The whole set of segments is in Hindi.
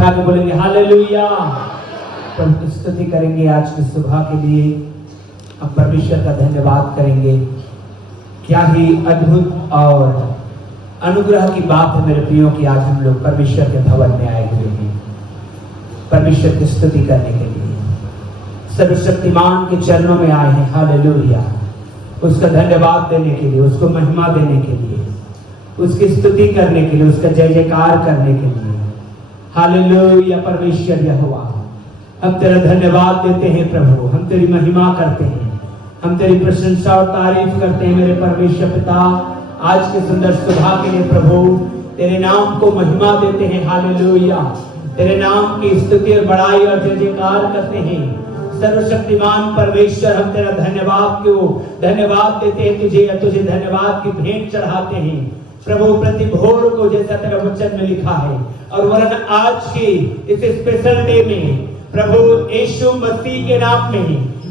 उठा के बोलेंगे हालेलुया। प्रभु की स्तुति करेंगे आज की सुबह के लिए। हम परमेश्वर का धन्यवाद करेंगे। क्या ही अद्भुत और अनुग्रह की बात है मेरे प्रियो की, आज हम लोग परमेश्वर के भवन में आए हुए हैं परमेश्वर की स्तुति करने के लिए। सर्वशक्तिमान के चरणों में आए हैं हालेलुया। उसका धन्यवाद देने के लिए, उसको महिमा देने के लिए, उसकी स्तुति करने के लिए, उसका जय जयकार करने के लिए। हालेलुया। परमेश्वर यहोवा, हम तेरा धन्यवाद देते हैं प्रभु, हम तेरी महिमा करते हैं, हम तेरी प्रशंसा और तारीफ करते हैं मेरे परमेश्वर पिता। आज के सुंदर सुबह के लिए प्रभु तेरे नाम को महिमा देते हैं हालेलुया। तेरे नाम की स्तुति और बड़ाई और जय जयकार करते हैं। सर्वशक्तिमान परमेश्वर, हम तेरा धन्यवाद देते हैं तुझे धन्यवाद की भेंट चढ़ाते हैं प्रभु। प्रति भोर को जैसा तेरा वचन में लिखा है, और वरन आज के इस स्पेशल डे में प्रभु यीशु मसीह के नाम में,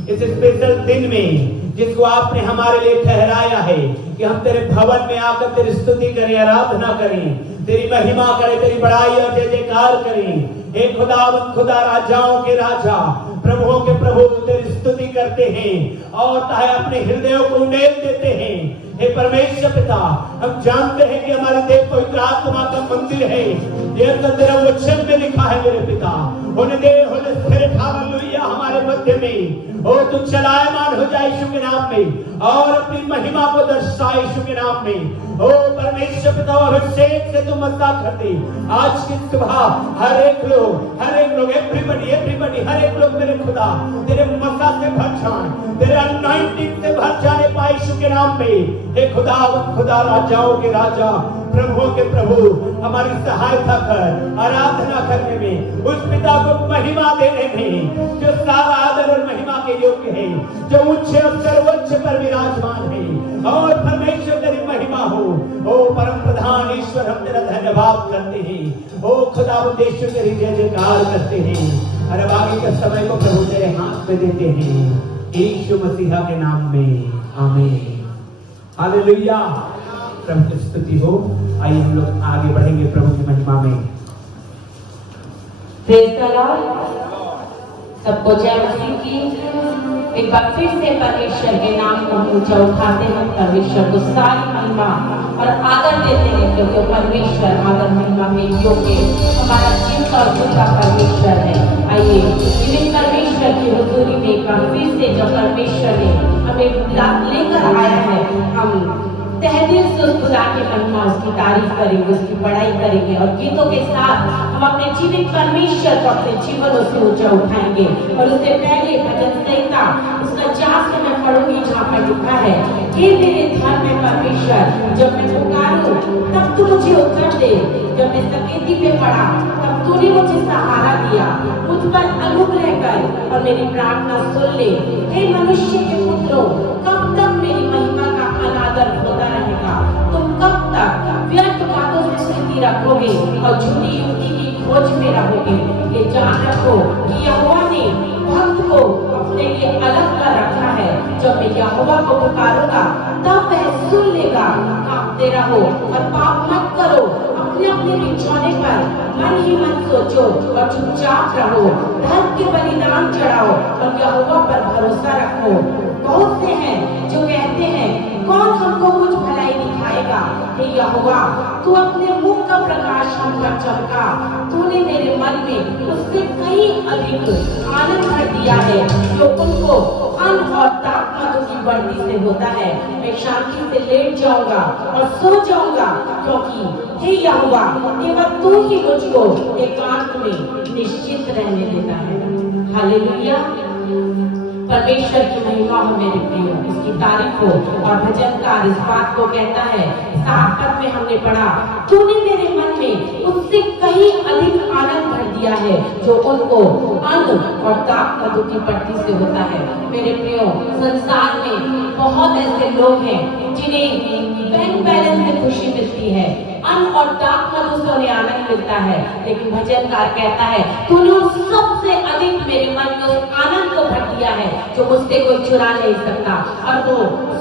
इस स्पेशल दिन में जिसको आपने हमारे लिए ठहराया है कि हम तेरे भवन में आकर तेरी स्तुति करें, आराधना करें, तेरी महिमा करें, तेरी बड़ाई और जय जयकार करें। हे खुदावंद खुदा, राजाओं के राजा, प्रभुओं के प्रभु तेरी स्तुति करते हैं और ताहे अपने हृदयों को उड़ेल देते हैं। हे परमेश्वर पिता, हम जानते हैं कि हमारे देव पवित्र आत्मा का मंदिर है। यह तो तेरा वचन में लिखा है मेरे पिता। होने दे, होने स्थिर हालेलुया हमारे मध्य में। ओ तू चलायमान हो जाए यीशु के नाम में, और अपनी महिमा को दर्शाए यीशु के नाम में। ओ परमेश्वर पिता, अभिषेक से तू मस्ता कर दे आज की सुबह। हर एक लोग एवरीबॉडी हर एक लोग मेरे खुदा तेरे मस्ता से भर जाए, तेरे अनॉइंटिंग से भर जाने पाए यीशु के नाम में। हे खुदा, राजाओं के राजा, प्रभुओं के प्रभु, हमारी सहायता कर आराधना करने में, उस पिता को महिमा देने में जो सारा आदर और महिमा के योग्य है, जो उच्च और सर्वोच्च पर विराजमान है। और परमेश्वर तेरी महिमा हो। ओ परम प्रधान ईश्वर, हम तेरा धन्यवाद करते हैं। ओ खुदावंद यीशु, तेरी जय जयकार करते हैं। और अब आगे के समय को प्रभु तेरे हाथ में देते हैं यीशु मसीहा के नाम में, आमीन हालेलुया। प्रभु की स्तुति हो। आइए हम लोग आगे बढ़ेंगे प्रभु की महिमा में। Praise the Lord. सबको जय मसीह की। एक बार फिर से परमेश्वर के नाम को ऊंचा उठाते हैं, परमेश्वर को सारी महिमा और आदर देते हैं, क्योंकि परमेश्वर आदर महिमा में योग्य हमारा जीवन और खुद का परमेश्वर है। आइए इस परमेश्वर की हुजूरी में एक बार फिर से जो परमेश्वर ने हमें लेकर आया है, हम तहे दिल से उस खुदा की महिमा, उसकी तारीफ करेंगे, उसकी बड़ाई करेंगे, और गीतों के साथ हम अपने जीवित परमेश्वर को अपने जीवनों से ऊंचा उठाएंगे। और उससे पहले भजन संहिता उसका 4 से मैं पढ़ूंगी, जहाँ पर लिखा है, हे मेरे धर्म में परमेश्वर, जब मैं पुकारूं तब तू मुझे उत्तर दे, जब मैं सकेती में पड़ा तब तूने मुझे सहारा दिया। मुझ पर अनुग्रह कर और मेरी प्रार्थना सुन ले। हे मनुष्य के पुत्रों, कब तक मेरी महिमा का अनादर होता रहेगा? तुम कब तक व्यर्थ बातों से स्थिति रखोगे और झूठी युक्ति की खोज में रहोगे? ये जान रखो कि यहोवा ने भक्त को अपने लिए अलग कर रखा है। जब मैं यहोवा को पुकारूंगा तब वह सुन लेगा। कांपते रहो और पाप मत करो। अपने अपने बिछौने पर मन ही मन सोचो और चुपचाप रहो। धर्म के बलिदान चढ़ाओ और यहोवा पर भरोसा रखो। बहुत से हैं जो कहते हैं, कौन हमको कुछ भलाई दिखाएगा? हे यहोवा, तू अपने मुख का प्रकाश हम पर चमका। तूने मेरे मन में उससे कहीं अधिक आनंद भर दिया है, जो उनको अन्न और ताक मधु की बढ़ती से होता है। मैं शांति से लेट जाऊंगा और सो जाऊंगा, क्योंकि हे यहोवा, केवल तू ही मुझको एकांत में निश्चित रहने देता है। हालेलुया। परमेश्वर की महिमा हो मेरे प्रियो, इसकी तारीफ हो। और भजनकार इस बात को कहता है, 7 पद में हमने पढ़ा, तूने मेरे मन में उससे कहीं अधिक आनंद भर दिया है, जो उनको अन्न और ताक मधु की बढ़ती से होता है। मेरे प्रियो, संसार में बहुत ऐसे लोग हैं जिन्हें बैंक बैलेंस में खुशी मिलती है, अन्न और ताक मधु से उन्हें आनंद मिलता है, लेकिन भजनकार कहता है, तूने सबसे अधिक मेरे मन में उस आनंद को भर दिया है जो मुझसे कोई चुरा नहीं सकता। और वो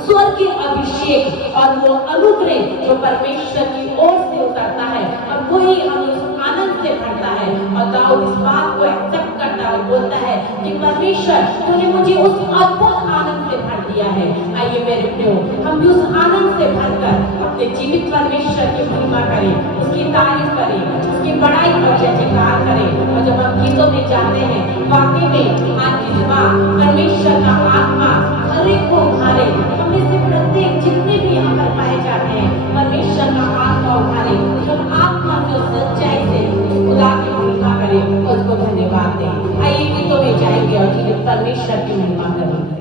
स्वर्ग के अभिषेक और वो अनुग्रह जो परमेश्वर की ओर से उतरता है, और वही हमें उस आनंद से भरता है और दाऊद इस बात को एक्सेप्ट करता है, बोलता है कि परमेश्वर तूने मुझे उस अद्भुत आनंद से भर दिया है। आइए मेरे प्रियो, हम भी उस आनंद से भरकर अपने जीवित परमेश्वर की महिमा करें, उसकी तारीफ करें, उसकी बड़ाई और जय जयकार करें। और जब हम गीतों में जाते हैं, वाकई में आत्मा परमेश्वर का आत्मा हर एक को उभारे, हमें से प्रत्येक जितने भी यहाँ पर पाए जाते हैं परमेश्वर का आत्मा उभारे, हम आत्मा को सच्चाई से खुदा की महिमा करें, उसको धन्यवाद दें। आइए गीतों में जाएंगे और जीवित परमेश्वर की महिमा करेंगे।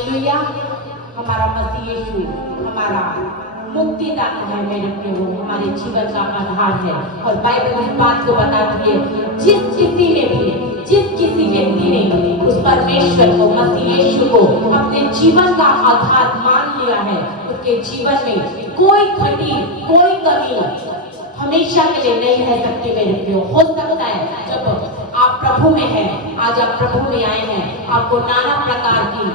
हालेलुया। हमारा मसीह यीशु हमारा मुक्तिदाता है मेरे प्रभु, हमारे जीवन का आधार है। और बाइबल इस बात को बताती है, जिस किसी व्यक्ति ने उस परमेश्वर को, मसीह यीशु को अपने जीवन का आधार मान लिया है, उसके जीवन में कोई घटी कोई कमी हमेशा के लिए नहीं रह सकती मेरे प्रियो। हो सकता है जब आप प्रभु में हैं, आज आप प्रभु में आए हैं, आपको नाना प्रकार की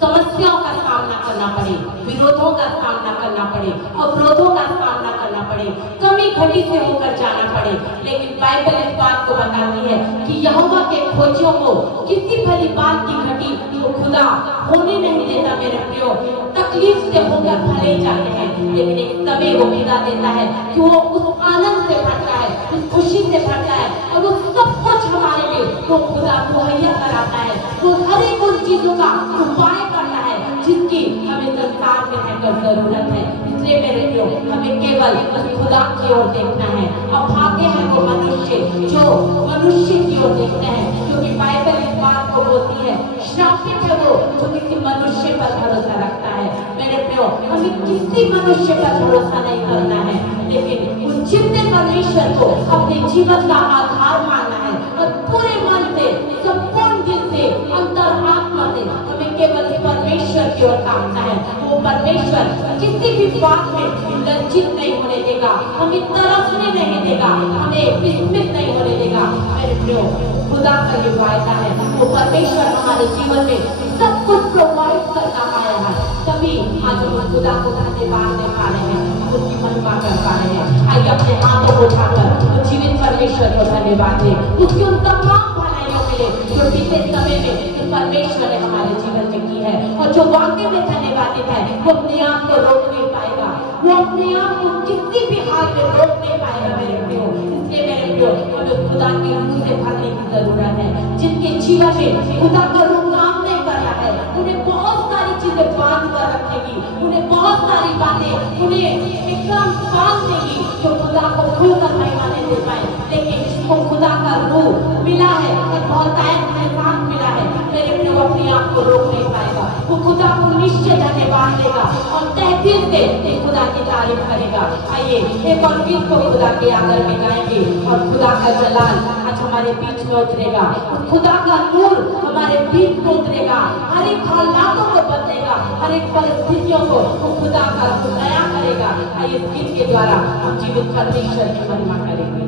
समस्याओं का सामना करना पड़े, विरोधों का सामना करना पड़े, अवरोधों का सामना करना पड़े, कमी घटी से होकर जाना पड़े, लेकिन बाइबल इस बात को बताती है कि यहोवा के खोजियों को किसी भली बात की घटी तो खुदा होने नहीं देता मेरे प्रियो। तकलीफ से होकर भले ही जाते हैं, लेकिन एक समय वो खुदा देता है कि वो उस आनंद से भरता है, उस खुशी से भरता है, और वो सब कुछ हमारे लिए वो खुदा मुहैया कराता है। वो हर एक उन चीजों का उपाय करता है जिसकी हमें संसार में रहकर जरूरत है। इसलिए मेरे प्रियो, हमें केवल उस खुदा की ओर देखना है। अब भाग्य है वो मनुष्य जो मनुष्य की ओर देखते हैं, क्योंकि बाइबल इस बात को बोलती है, श्रापित है वो जो किसी मनुष्य पर भरोसा रखता है। मेरे प्रियो, हमें किसी मनुष्य पर भरोसा नहीं करना है, लेकिन उन जितने परमेश्वर को अपने जीवन का आधार मानना है, और पूरे मन से, संपूर्ण दिल से, अंतरात्मा से हमें केवल परमेश्वर की ओर ताकना है। वो परमेश्वर किसी भी बात में लज्जित नहीं होने देगा, हमें तरसने नहीं देगा, हमें विस्मित नहीं होने देगा। मेरे प्रियो, खुदा का ये वायदा है, वो परमेश्वर हमारे जीवन में सब कुछ प्रोवाइड करता आया है, तभी आज हम खुदा को धन्यवाद दे पा रहे हैं, उसकी महिमा कर पा रहे हैं। आइए अपने हाथों को उठाकर जीवित परमेश्वर को धन्यवाद दें, उसकी उन तमाम भलाइयों के लिए जो बीते समय में परमेश्वर ने हमारे जीवन में की है। और जो वाकई में धन्यवादित है, वो अपने आप को रोक नहीं पाएगा, वो अपने आप को किसी भी हाल में रोक नहीं पाएगा मेरे प्रियो। इसलिए मेरे प्रियो, हमें खुदा की रूह से भरने की जरूरत है। जिनके जीवन में खुदा का रूह काम नहीं कर रहा है, उन्हें बहुत सारी चीजें बांध कर रखेगी, उन्हें बहुत सारी बातें उन्हें एकदम बांध देगी जो खुदा को खुलकर महिमा नहीं दे पाए। लेकिन जिसको खुदा का रूह मिला है, बहुतायत के साथ मिला है, मेरे प्रियो, अपने आप को रोक नहीं पाएगा। वो खुदा को निश्चय धन्यवाद देगा और तहसील से खुदा की तारीफ करेगा। आइए एक और गीत को खुदा के आदर में गाएंगे, और खुदा का जलाल आज हमारे बीच में उतरेगा, खुदा का नूर हमारे बीच में उतरेगा, हर एक हालातों को बदलेगा, हर एक परिस्थितियों को वो खुदा का नया करेगा। आइए इस गीत के द्वारा हम जीवित परमेश्वर की महिमा करेंगे।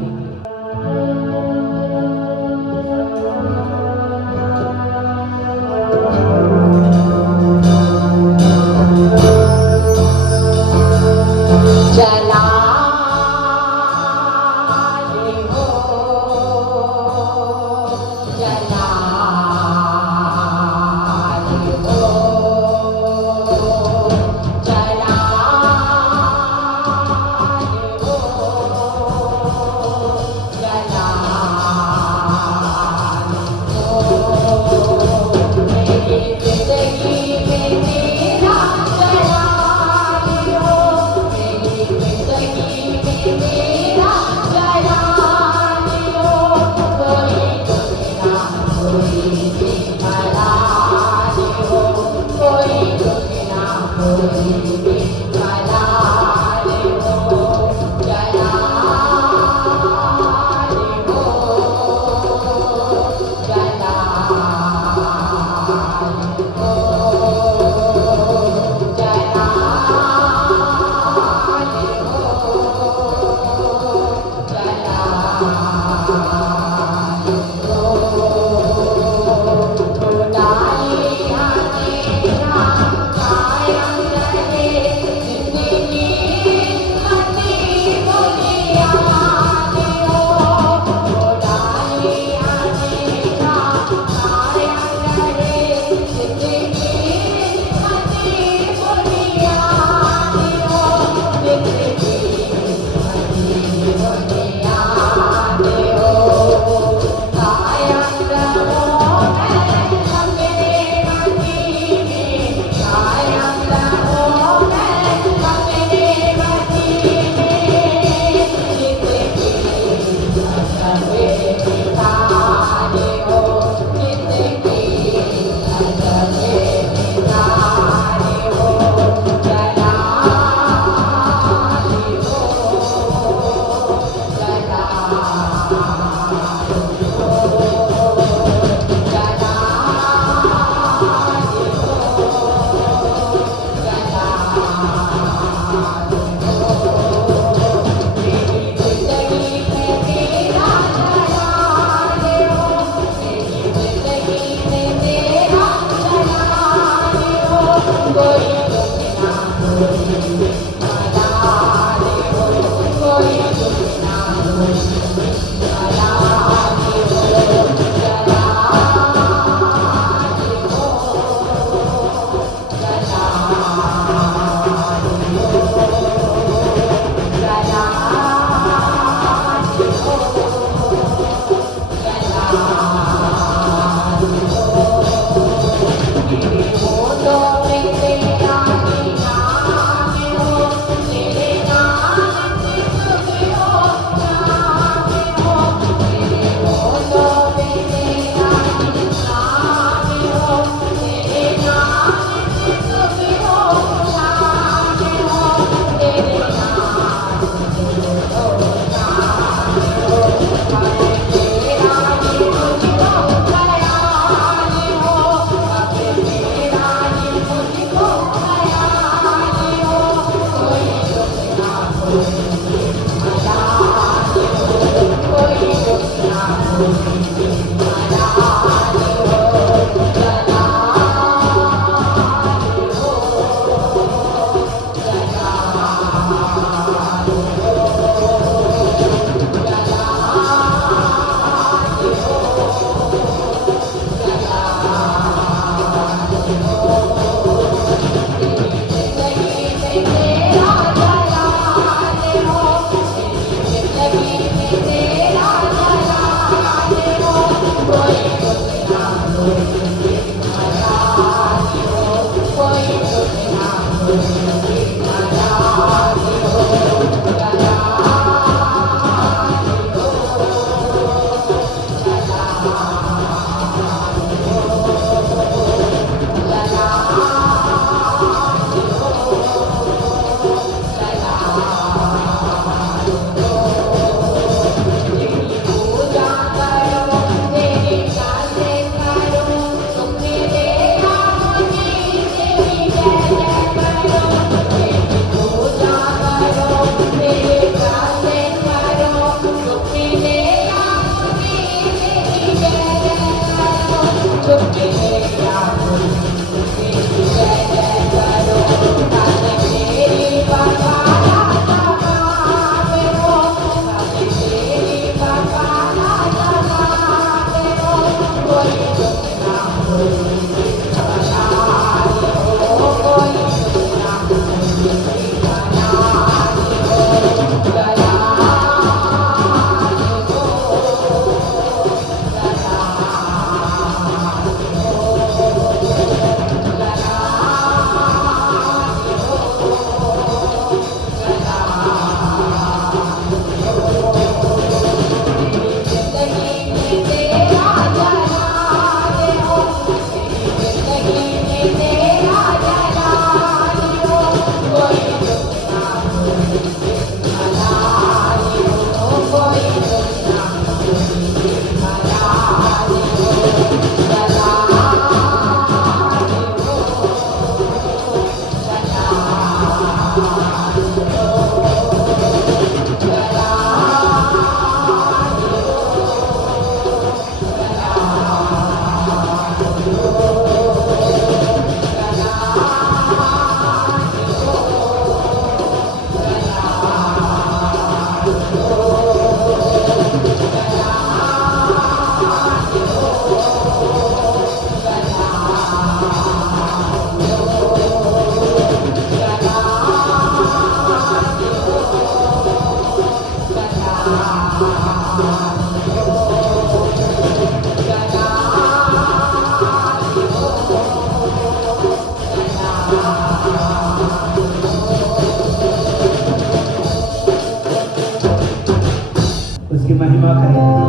उसकी महिमा करेंगे।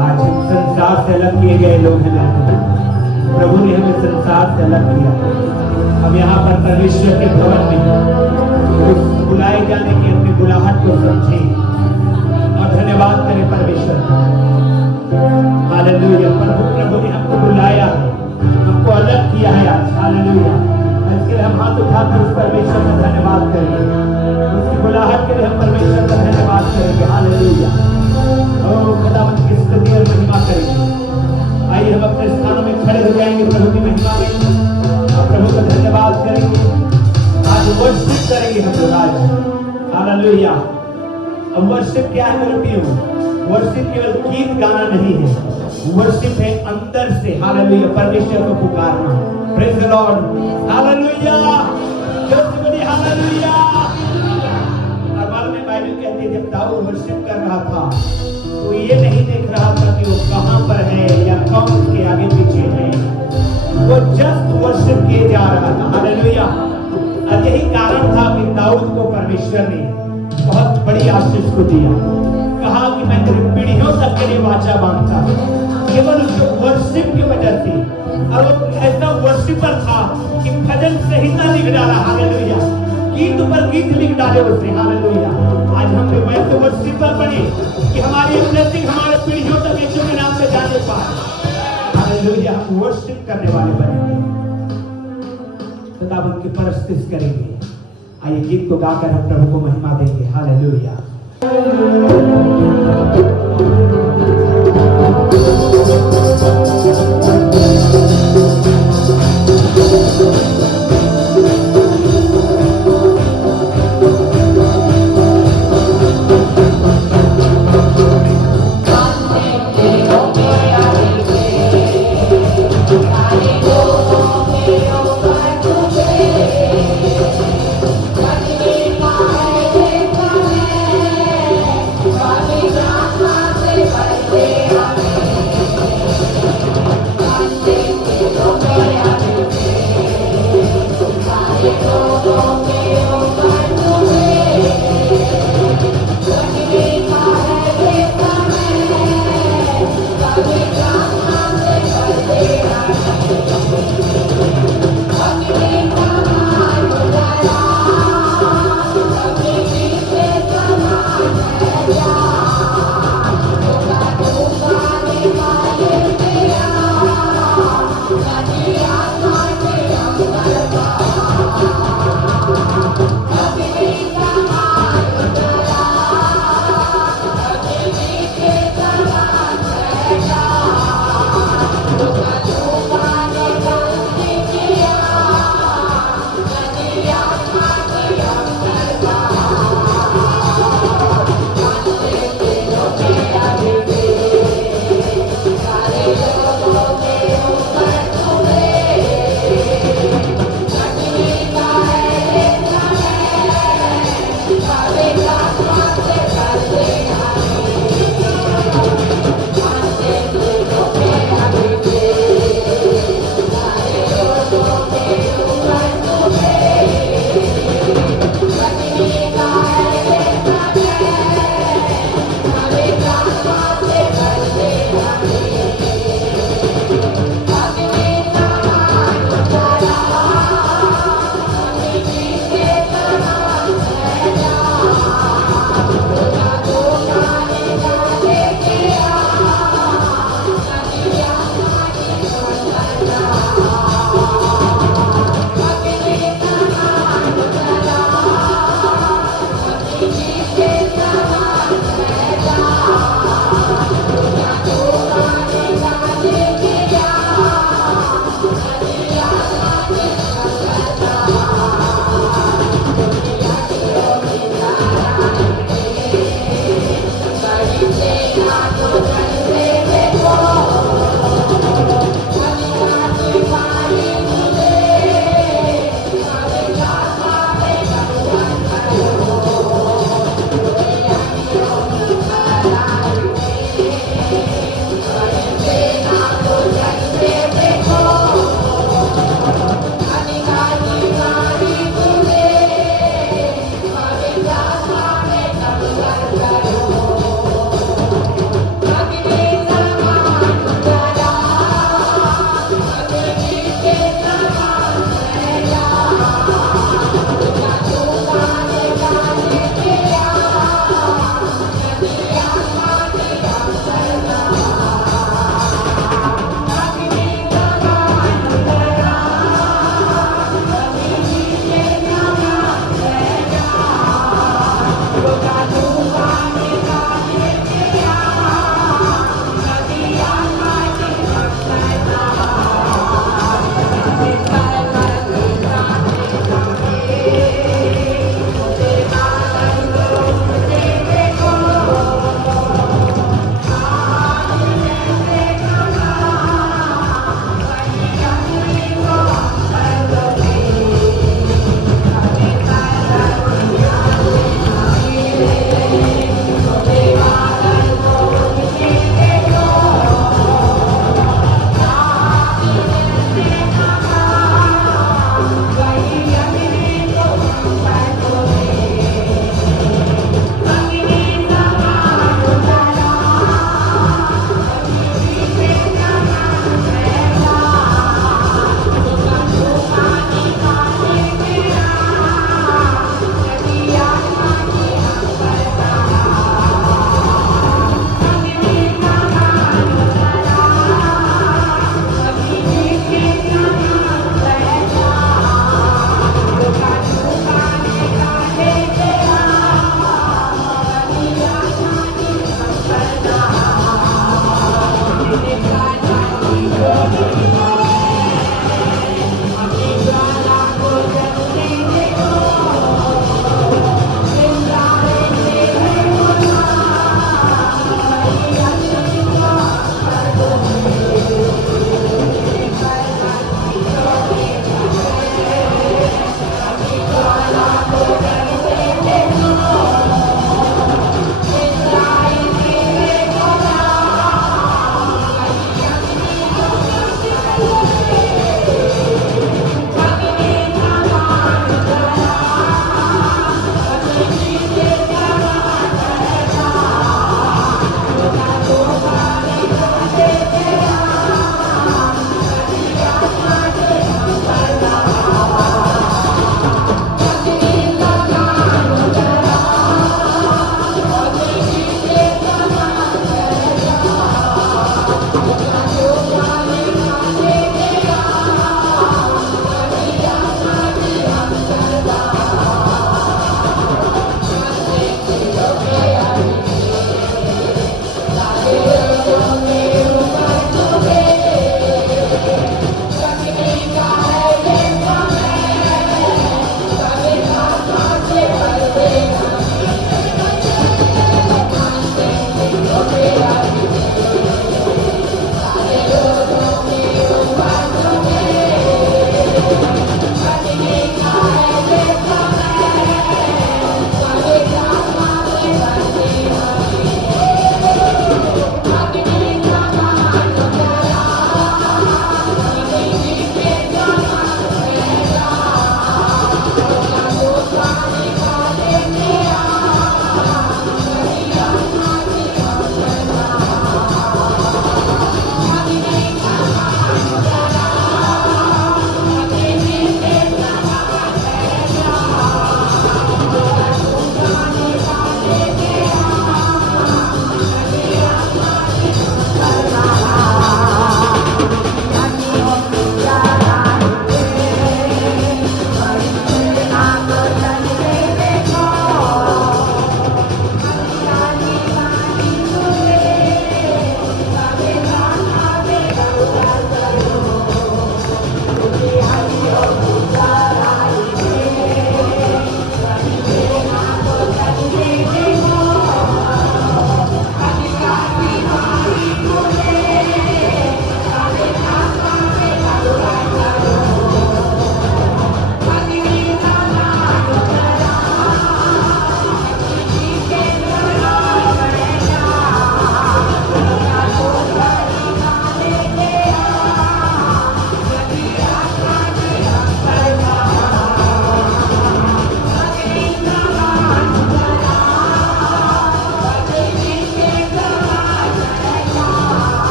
आज हम संसार से अलग किए गए लोग हैं, प्रभु ने हमें संसार से अलग किया। हम यहाँ पर परमेश्वर के भवन में उस बुलाए जाने की अपनी बुलाहट को समझें और धन्यवाद करें परमेश्वर का। हालेलुया। प्रभु ने हमको बुलाया, हमको अलग किया है आज। हालेलुया। इसके लिए हम हाथ उठाकर उस परमेश्वर का धन्यवाद करेंगे, उसकी बुलाहट के लिए हम परमेश्वर का धन्यवाद करेंगे। हालेलुया। ओ खुदावंद की स्तुति और महिमा करेंगे। आइए हम अपने स्थानों में खड़े हो जाएंगे प्रभु की महिमा में और प्रभु का धन्यवाद करेंगे हम लोग आज। हालेलुया। अब वर्शिप क्या है मेरे प्रियो? वर्शिप केवल गीत गाना नहीं है, वर्शिप है अंदर से हालेलुया परमेश्वर को पुकारना। Praise the lord. Hallelujah. Hallelujah. और मालूम है बाइबल कहती है जब दाऊद वर्शिप कर रहा था तो ये नहीं देख रहा था कि वो कहां पर है या कौन उसके आगे पीछे है, वो जस्ट वर्शिप किए जा रहा था। हालेलुया। और यही कारण था कि दाऊद को परमेश्वर ने बहुत बड़ी आशीष को दिया। कहा कि मैं तेरी पीढ़ियों तक के लिए वाचा बांधता केवल उसके वर्शिप की वजह से। और वो ऐसा वर्शिपर था कि भजन संहिता लिख डाला। हालेलुया। गीत पर गीत लिख डाले उसने। हालेलुया। आज हम भी वैसे वर्शिपर बने कि हमारी ब्लेसिंग हमारे पीढ़ियों तक यीशु के नाम से जाने पाए। हालेलुया। वर्शिप करने वाले बनेंगे तथा उनकी परस्तिश करेंगे। आइए गीत को गाकर हम प्रभु को महिमा देंगे। Hallelujah.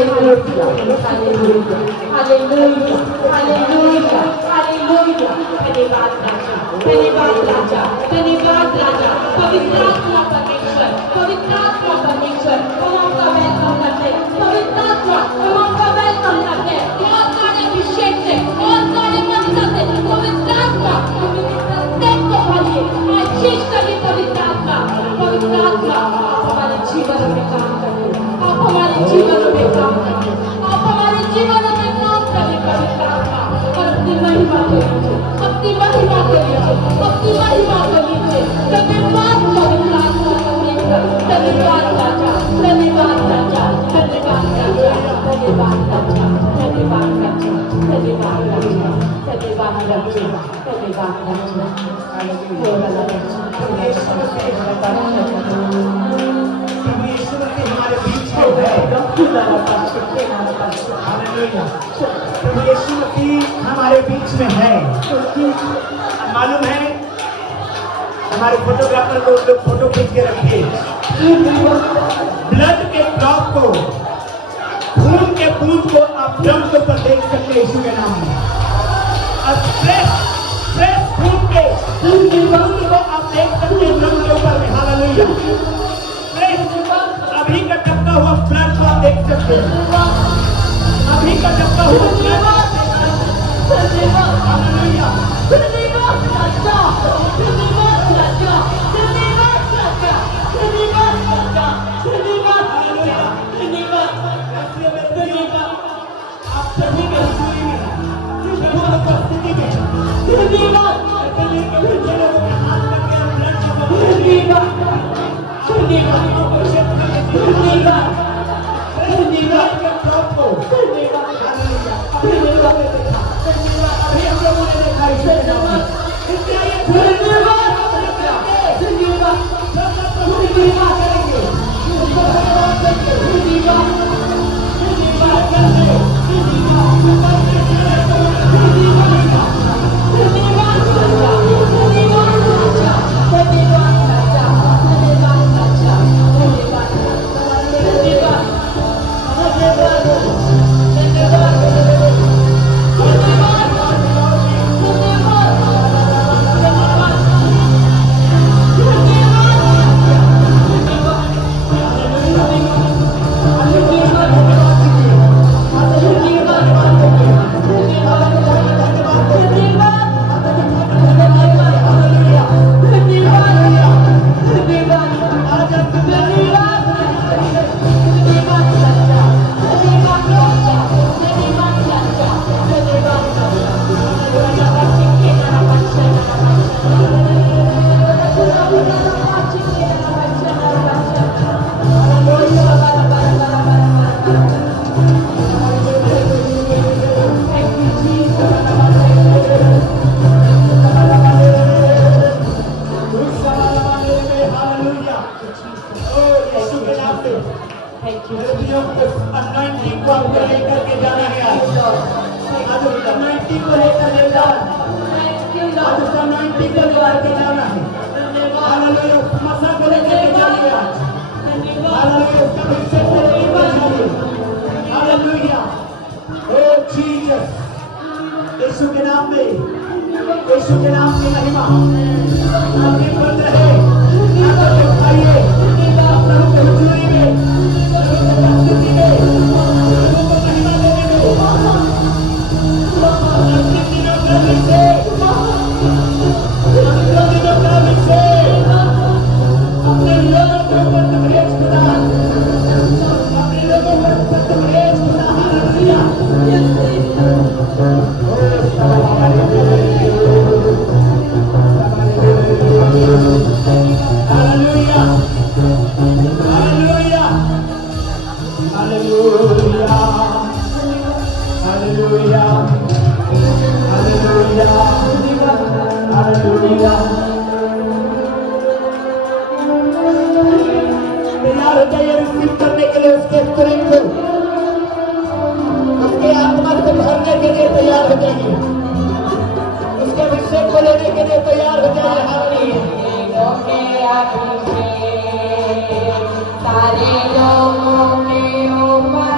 Hallelujah hallelujah hallelujah hallelujah hallelujah. धन्यवाद राजा, धन्यवाद राजा, धन्यवाद राजा। पवित्र आत्मा परमेश्वर, पवित्र आत्मा परमेश्वर, हम आपका वेलकम करते हैं। पवित्र आत्मा हम आपका वेलकम करते हैं। और गाने अभिषेक से और गाने मंत्र से पवित्र आत्मा प्रत्येक को भरिए, आशीष करिए। पवित्र आत्मा, पवित्र आत्मा आप हमारे जीवन में काम करिए, आप हमारे जीवन में काम करिए, आप हमारे जीवन में काम करिए। पवित्र आत्मा और अपनी महिमा को लीजिए, अपनी महिमा को लीजिए, अपनी महिमा को लीजिए। धन्यवाद पवित्र आत्मा परमेश्वर, धन्यवाद राजा, धन्यवाद राजा, धन्यवाद राजा, धन्यवाद राजा, धन्यवाद राजा, धन्यवाद राजा, धन्यवाद राजा, धन्यवाद राजा। हमारे बीच में है। हालेलुया। प्रभु यीशु मसीह हमारे बीच में है। मालूम है हमारे फोटोग्राफर लोग फोटो खींच के रखिए। ब्लड के ड्रॉप को, खून के बूंद को आप ड्रम के ऊपर देख सकते हैं यीशु के नाम में। और फ्रेश खून के बूंद को आप देख सकते हैं ड्रम के ऊपर में। हालेलुया। अभी का टपका हुआ ब्लड को आप देख सकते हैं। अभी का टपका हुआ ब्लड। हालेलुया। धन्यवाद राजा, धन्यवाद राजा, धन्यवाद राजा, धन्यवाद राजा, धन्यवाद राजा, धन्यवाद, धन्यवाद। आप सभी के हजूरी में, प्रभु की उपस्थिति में, धन्यवाद, धन्यवाद, धन्यवाद, धन्यवाद, अभी हम लोगों ने देखा यीशु के नाम में, यीशु के नाम की महिमा आपके ऊपर रहे। आप उठाइए प्रभु की हजूरी में, प्रभु की उपस्थिति में, प्रभु को महिमा देने में। अंतिम दिनों का अभिषेक, अंतिम दिनों का अभिषेक अपने लोगों के ऊपर तुम भेज खुदा, अपने लोगों के ऊपर तुम भेज खुदा। Hallelujah, hallelujah, hallelujah, hallelujah, hallelujah, hallelujah. तैयार हो जाइए रिसीव करने के लिए उसके स्पिरिट को, उसके आत्मा से भरने के लिए तैयार हो जाइए, उसके अभिषेक को लेने के लिए तैयार हो जाइए। हालेलुया। सारे लोगों के ऊपर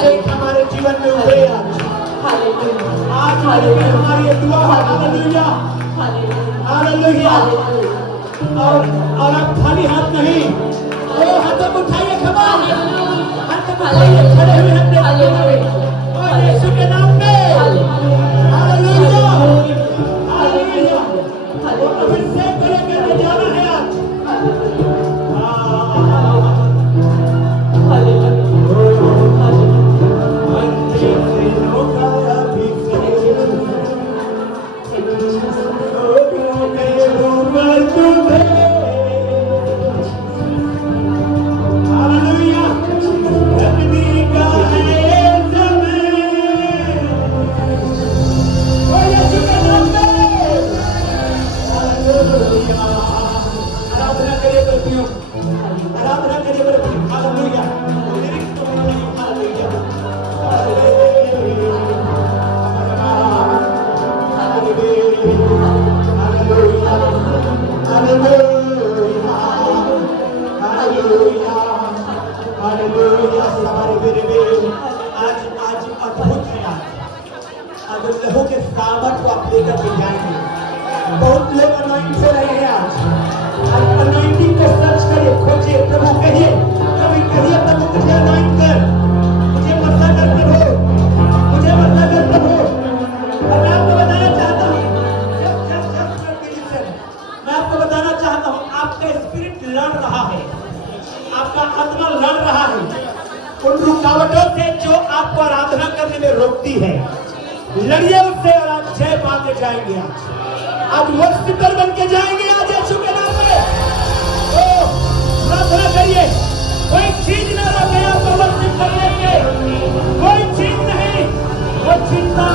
अभिषेक हमारे जीवन में उभरे आज आज हमारी ये दुआ है। Hallelujah hallelujah. और आप खाली हाथ नहीं, ओ हाथों को उठाइए, खबर हाथों को उठाइए, खड़े हुए हैं और यीशु के नाम में हालेलुया हालेलुया। अभिषेक करके जाना है आज। लहू के सामर्थ को आप लेकर के जाएंगे। बहुत लोग अनॉइंट हो रहे हैं आज अनॉइंटिंग को सर्च करिए, खोजिए, प्रभु कहिए, कभी कहिए प्रभु मुझे अनॉइंट कर, मुझे मसा कर प्रभु, मुझे मसा कर प्रभु। और मैं आपको बताना चाहता हूँ, मैं आपको बताना चाहता हूँ, आपका स्पिरिट लड़ रहा है, आपका आत्मा लड़ रहा है उन रुकावटों से जो आपको आराधना करने में रोकती है। लड़िए उससे और आप जय पा के जाएंगे। आज वर्शिपर बन के जाएंगे आज यीशु के नाम में। ओ प्रार्थना करिए, कोई चीज ना रोके आपको वर्शिप करने से, कोई चीज नहीं। वो चिंता,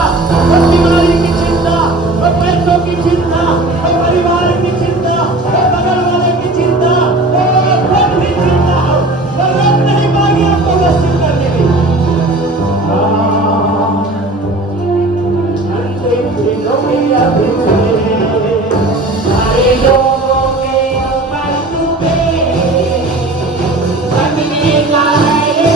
वो बीमारी की चिंता, वो पैसों की चिंता, वो परिवार की चिंता, वो बगल वाले की चिंता, वो खुद की चिंता हो, वो रोक नहीं पाएगी आपको वर्शिप करने की। लोगों के ऊपर तू जगने का है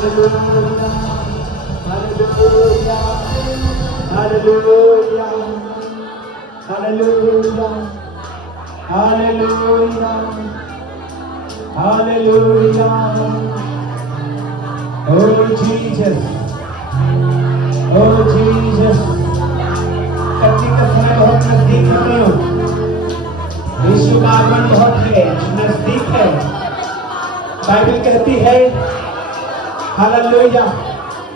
Oh Jesus, oh Jesus, कच्ची का समय बहुत नजदीक है। यीशु का आगमन बहुत है, नजदीक है। बाइबल कहती है, हालेलुया,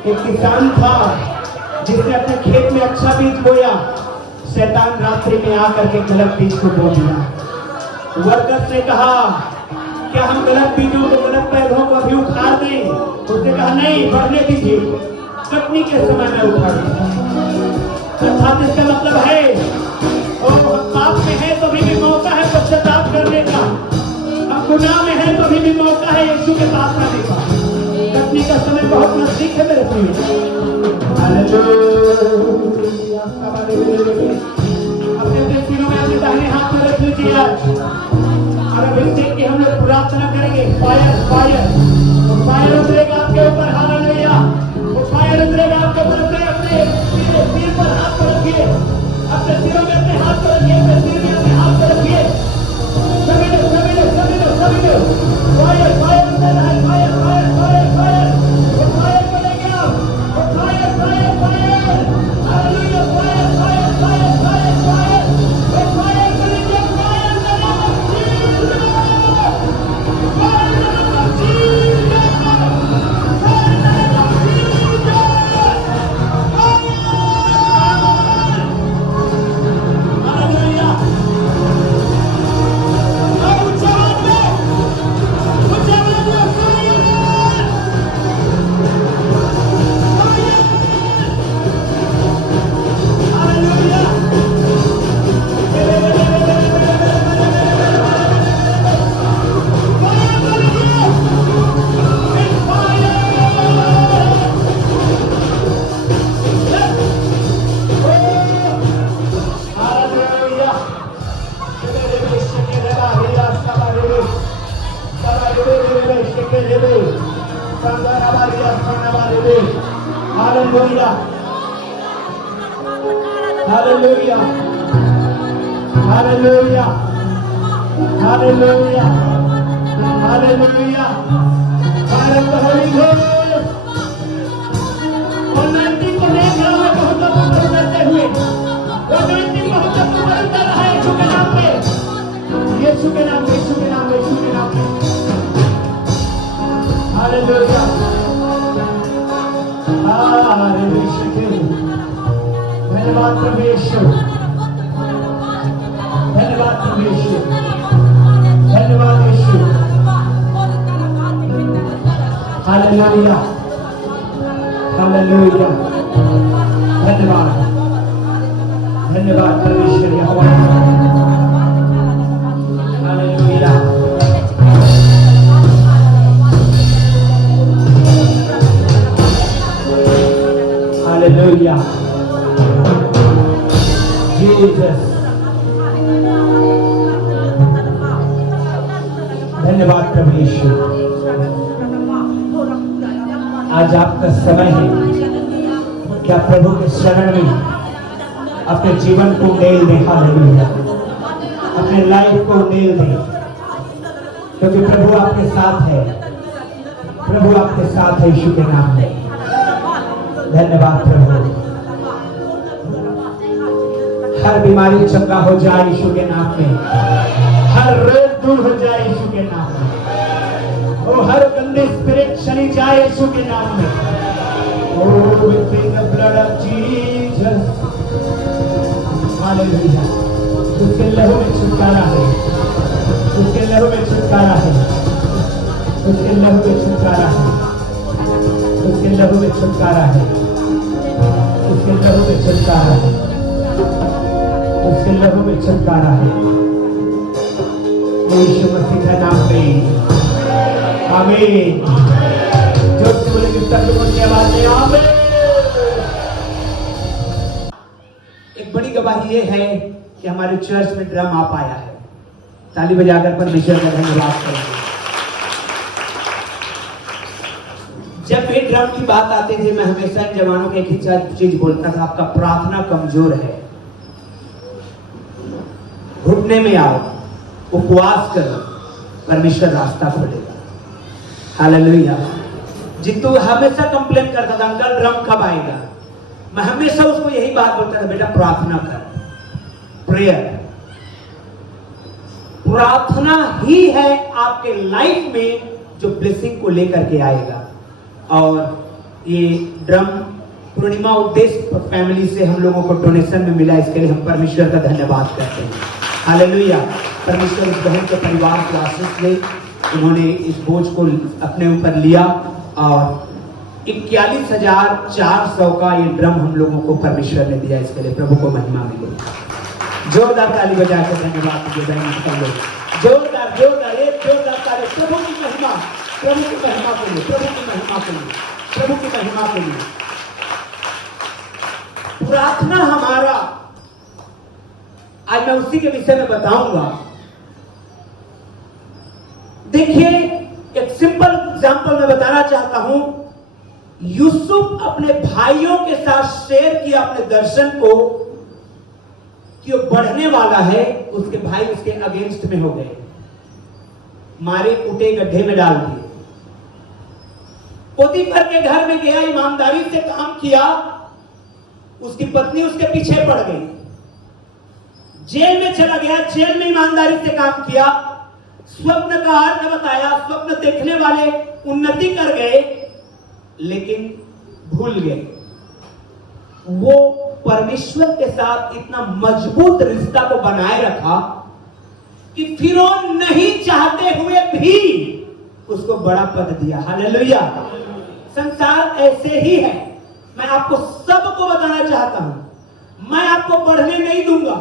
एक किसान था जिसने अपने खेत में अच्छा बीज बोया, शैतान रात्रि में आकर के गलत बीज को बो दिया। वर्कर्स ने कहा, क्या हम गलत बीजों को, गलत पौधों को अभी उखाड़ दें? उसने कहा नहीं, बढ़ने दीजिए, कटनी के समय में उखाड़ दें। अर्थात इसका मतलब है, हम पाप में है तो भी मौका है पश्चाताप करने का, हम गुनाह में है तो भी मौका है यीशु के पास आने का। कटनी का समय बहुत नजदीक है मेरे प्रिय। अपने सिरों में अपने दाहिने हाथ में रख लीजिए। आज अगर इससे कि हम लोग प्रार्थना करेंगे, फायर फायर, तो फायर उतरेगा आपके ऊपर। हालेलुया, वो फायर उतरेगा आपके ऊपर। अपने सिर पर हाथ पर रखिए, अपने सिरों में अपने हाथ पर रखिए, अपने सिर में अपने हाथ पर रखिए। सभी लोग फायर फायर उतर रहा है, फायर फायर फायर फायर, वो फायर करेंगे आप, वो fire fire fire, hallelujah, fire fire fire fire fire, वो फायर करेंगे, fire Hallelujah. Hallelujah. Hallelujah. Hallelujah. Hallelujah. Fire of the Holy Ghost. anointing को देख रहा हूँ बहुत ऊपर उतरते हुए। anointing बहुत ऊपर उतर रहा है यीशु के नाम पे। यीशु के नाम पे, यीशु के नाम पे, यीशु के नाम पे। Hallelujah. धन्यवाद प्रभु यीशु, धन्यवाद प्रभु यीशु, धन्यवाद यीशु। हालेलुया, हालेलुया, धन्यवाद, धन्यवाद परमेश्वर यहोवा। Hallelujah, hallelujah, Jesus. धन्यवाद प्रभु यीशु। आज आपका समय है कि आप प्रभु के शरण में अपने जीवन को डेल दें। हालेलुया, अपने लाइफ को डेल दें, क्योंकि प्रभु आपके साथ है, प्रभु आपके साथ है यीशु के नाम में। धन्यवाद प्रभु। हर बीमारी चंगा हो जाए यीशु के नाम में, हर रोग दूर हो जाए यीशु के नाम में, और हर गंदे स्पिरिट चली जाए यीशु के नाम में। Oh, we plead the blood of Jesus. Hallelujah. उसके लहू में छुटकारा है, उसके लहू में छुटकारा है, उसके लहू में छुटकारा है, उसके लहू में छुटकारा है, उसके लहू में छुटकारा है, उसके लहू में छुटकारा है। यीशु मसीह के नाम में आमीन। जो बोलेंगे सब लोगों की आवाज में आमीन। एक बड़ी गवाही ये है कि हमारे चर्च में ड्रम आ पाया है। ताली बजाकर परमेश्वर का धन्यवाद करेंगे। जब भी ड्रम की बात आती थी मैं हमेशा इन जवानों को एक ही चीज बोलता था, आपका प्रार्थना कमजोर है। घुटने में आओ, उपवास करो, परमेश्वर रास्ता खोलेगा। हालेलुया। जितू हमेशा कंप्लेन करता था, अंकल ड्रम कब आएगा। मैं हमेशा उसको यही बात बोलता था, बेटा प्रार्थना कर, प्रेयर। प्रार्थना ही है आपके लाइफ में जो ब्लेसिंग को लेकर के आएगा। और ये ड्रम पूर्णिमा उद्देश्य फैमिली से हम लोगों को डोनेशन में मिला, इसके लिए हम परमेश्वर का धन्यवाद करते हैं। हालेलुया। परमेश्वर उस बहन के परिवार को आशीष दे, उन्होंने इस बोझ को अपने ऊपर लिया और 41,400 का ये ड्रम हम लोगों को परमेश्वर ने दिया, इसके लिए प्रभु को महिमा मिले। जोरदार ताली बजा के धन्यवाद दीजिए। जोरदार जोरदार एक जोरदार ताली प्रभु की महिमा, प्रभु की महिमा के लिए, प्रभु की महिमा के लिए, प्रभु की महिमा के लिए। प्रार्थना हमारा, आज मैं उसी के विषय में बताऊंगा। देखिए एक सिंपल एग्जांपल मैं बताना चाहता हूं। यूसुफ अपने भाइयों के साथ शेयर किया अपने दर्शन को कि वो बढ़ने वाला है, उसके भाई उसके अगेंस्ट में हो गए, मारे कूटे गड्ढे में डाल दिए। पोतीफर के घर में गया, ईमानदारी से काम किया, उसकी पत्नी उसके पीछे पड़ गई। जेल में चला गया, जेल में ईमानदारी से काम किया, स्वप्न का अर्थ बताया, स्वप्न देखने वाले उन्नति कर गए, लेकिन भूल गए। वो परमेश्वर के साथ इतना मजबूत रिश्ता को बनाए रखा कि फिरौन नहीं चाहते हुए भी उसको बड़ा पद दिया। हालेलुया। संसार ऐसे ही है। मैं आपको सबको बताना चाहता हूं, मैं आपको बढ़ने नहीं दूंगा,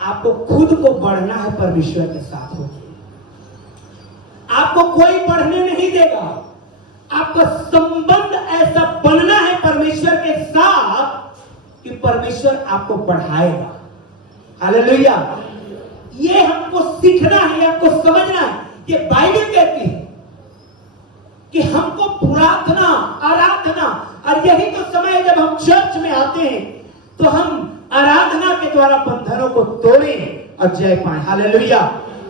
आपको खुद को बढ़ना है परमेश्वर के साथ होकर। आपको कोई बढ़ने नहीं देगा, आपका संबंध ऐसा बनना है परमेश्वर के साथ कि परमेश्वर आपको बढ़ाएगा। हालेलुया। ये हमको सीखना है, हमको समझना है। ये बाइबल कहती है कि हमको प्रार्थना, आराधना, और यही तो समय है जब हम चर्च में आते हैं तो हम आराधना के द्वारा बंधनों को तोड़ें और जय पाएं। हालेलुया।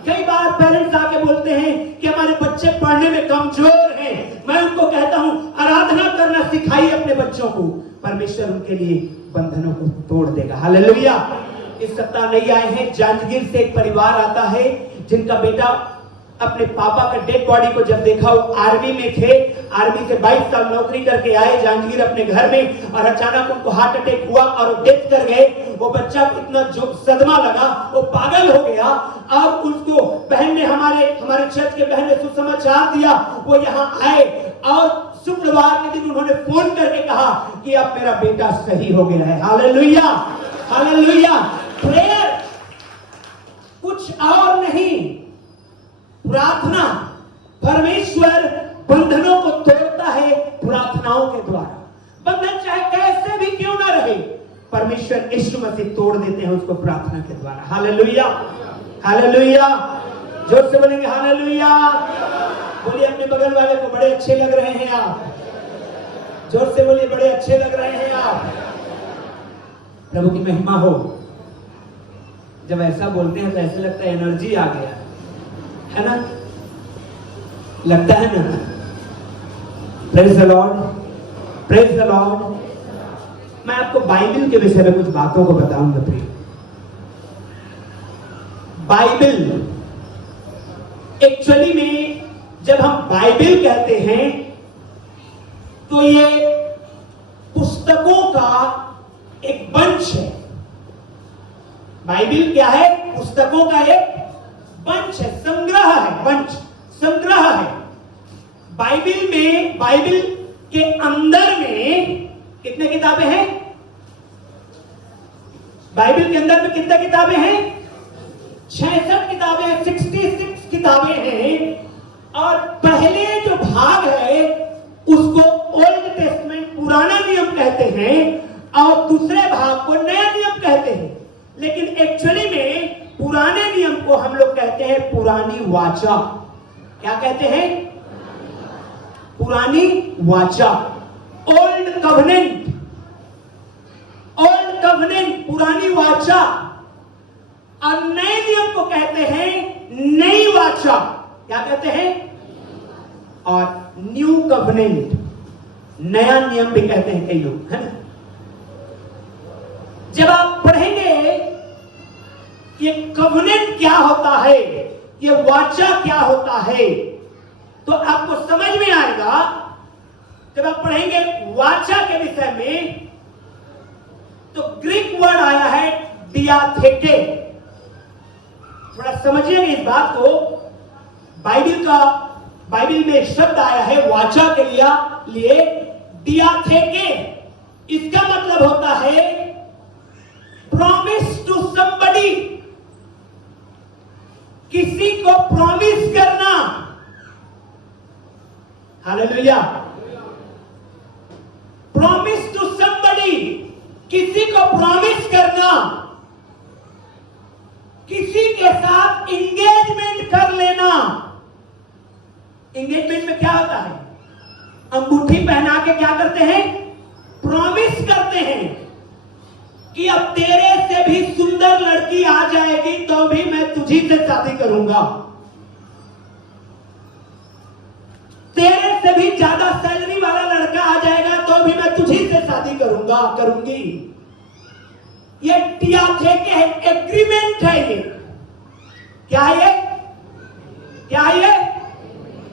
कई बार पेरेंट्स आके बोलते हैं कि हमारे बच्चे पढ़ने में कमजोर हैं। मैं उनको कहता हूं आराधना करना सिखाइए अपने बच्चों को, परमेश्वर उनके लिए बंधनों को तोड़ देगा। हालेलुया। इस सप्ताह नहीं आए हैं, जांजगीर से एक परिवार आता है जिनका बेटा अपने पापा का डेड बॉडी को जब देखा, वो आर्मी में थे, आर्मी से 22 साल नौकरी करके आए जांजगीर अपने घर में, और अचानक उनको हार्ट अटैक हुआ और वो डेथ कर गए। वो बच्चा को इतना जो सदमा लगा, वो पागल हो गया। और उसको बहन ने, हमारे चर्च के बहन ने सुसमाचार दिया, वो यहाँ आए और शुक्रवार के दिन उन्होंने फोन करके कहा कि अब मेरा बेटा सही हो गया है। हालेलुया। हालेलुया। प्रेयर कुछ और नहीं, प्रार्थना। परमेश्वर बंधनों को तोड़ता है प्रार्थनाओं के द्वारा। बंधन चाहे कैसे भी क्यों ना रहे, परमेश्वर यीशु मसीह तोड़ देते हैं उसको प्रार्थना के द्वारा। हालेलुया। हालेलुया। जोर से बोलेंगे हालेलुया। बोलिए अपने बगल वाले को, बड़े अच्छे लग रहे हैं आप। जोर से बोलिए, बड़े अच्छे लग रहे हैं आप। प्रभु की महिमा हो। जब ऐसा बोलते हैं तो ऐसे लगता है एनर्जी आ गया है ना, लगता है ना। Praise the Lord, praise the Lord. मैं आपको बाइबल के विषय में कुछ बातों को बताऊंगा। प्रिय, बाइबल एक्चुअली में जब हम बाइबल कहते हैं तो ये पुस्तकों का एक बंच है। बाइबल क्या है? पुस्तकों का एक बंच है, संग्रह है, बंच संग्रह है। बाइबल के अंदर में कितने किताबें हैं? बाइबल के अंदर में कितने किताबें हैं? 66 किताबें, 66 किताबें हैं। और पहले जो भाग है उसको ओल्ड टेस्टमेंट, पुराना नियम कहते हैं, और दूसरे भाग को नया नियम कहते हैं। लेकिन एक्चुअली में पुराने नियम को हम लोग कहते हैं पुरानी वाचा। क्या कहते हैं? पुरानी वाचा, ओल्ड कवनेंट, ओल्ड कवनेंट, पुरानी वाचा। और नए नियम को कहते हैं नई वाचा। क्या कहते हैं? और न्यू कवनेंट, नया नियम भी कहते हैं कई लोग, है ना। जब आप पढ़ेंगे ये कवनेंट क्या होता है, ये वाचा क्या होता है, तो आपको समझ में आएगा। जब आप पढ़ेंगे वाचा के विषय में, तो ग्रीक वर्ड आया है डियाथेके। थोड़ा समझिए इस बात को। बाइबल में शब्द आया है वाचा के लिए डियाथेके। इसका मतलब होता है प्रॉमिस टू समबडी, किसी को प्रॉमिस करना। हालेलुया। प्रॉमिस टू समबडी, किसी को प्रॉमिस करना, किसी के साथ इंगेजमेंट कर लेना। इंगेजमेंट में क्या होता है? अंगूठी पहना के क्या करते हैं? प्रॉमिस करते हैं कि अब तेरे से भी सुंदर लड़की आ जाएगी तो भी मैं तुझी से शादी करूंगा, तेरे से भी ज्यादा सैलरी वाला लड़का आ जाएगा तो भी मैं तुझी से शादी करूंगा, करूंगी। ये डियाथेके है, एग्रीमेंट है। ये क्या है? ये क्या है? ये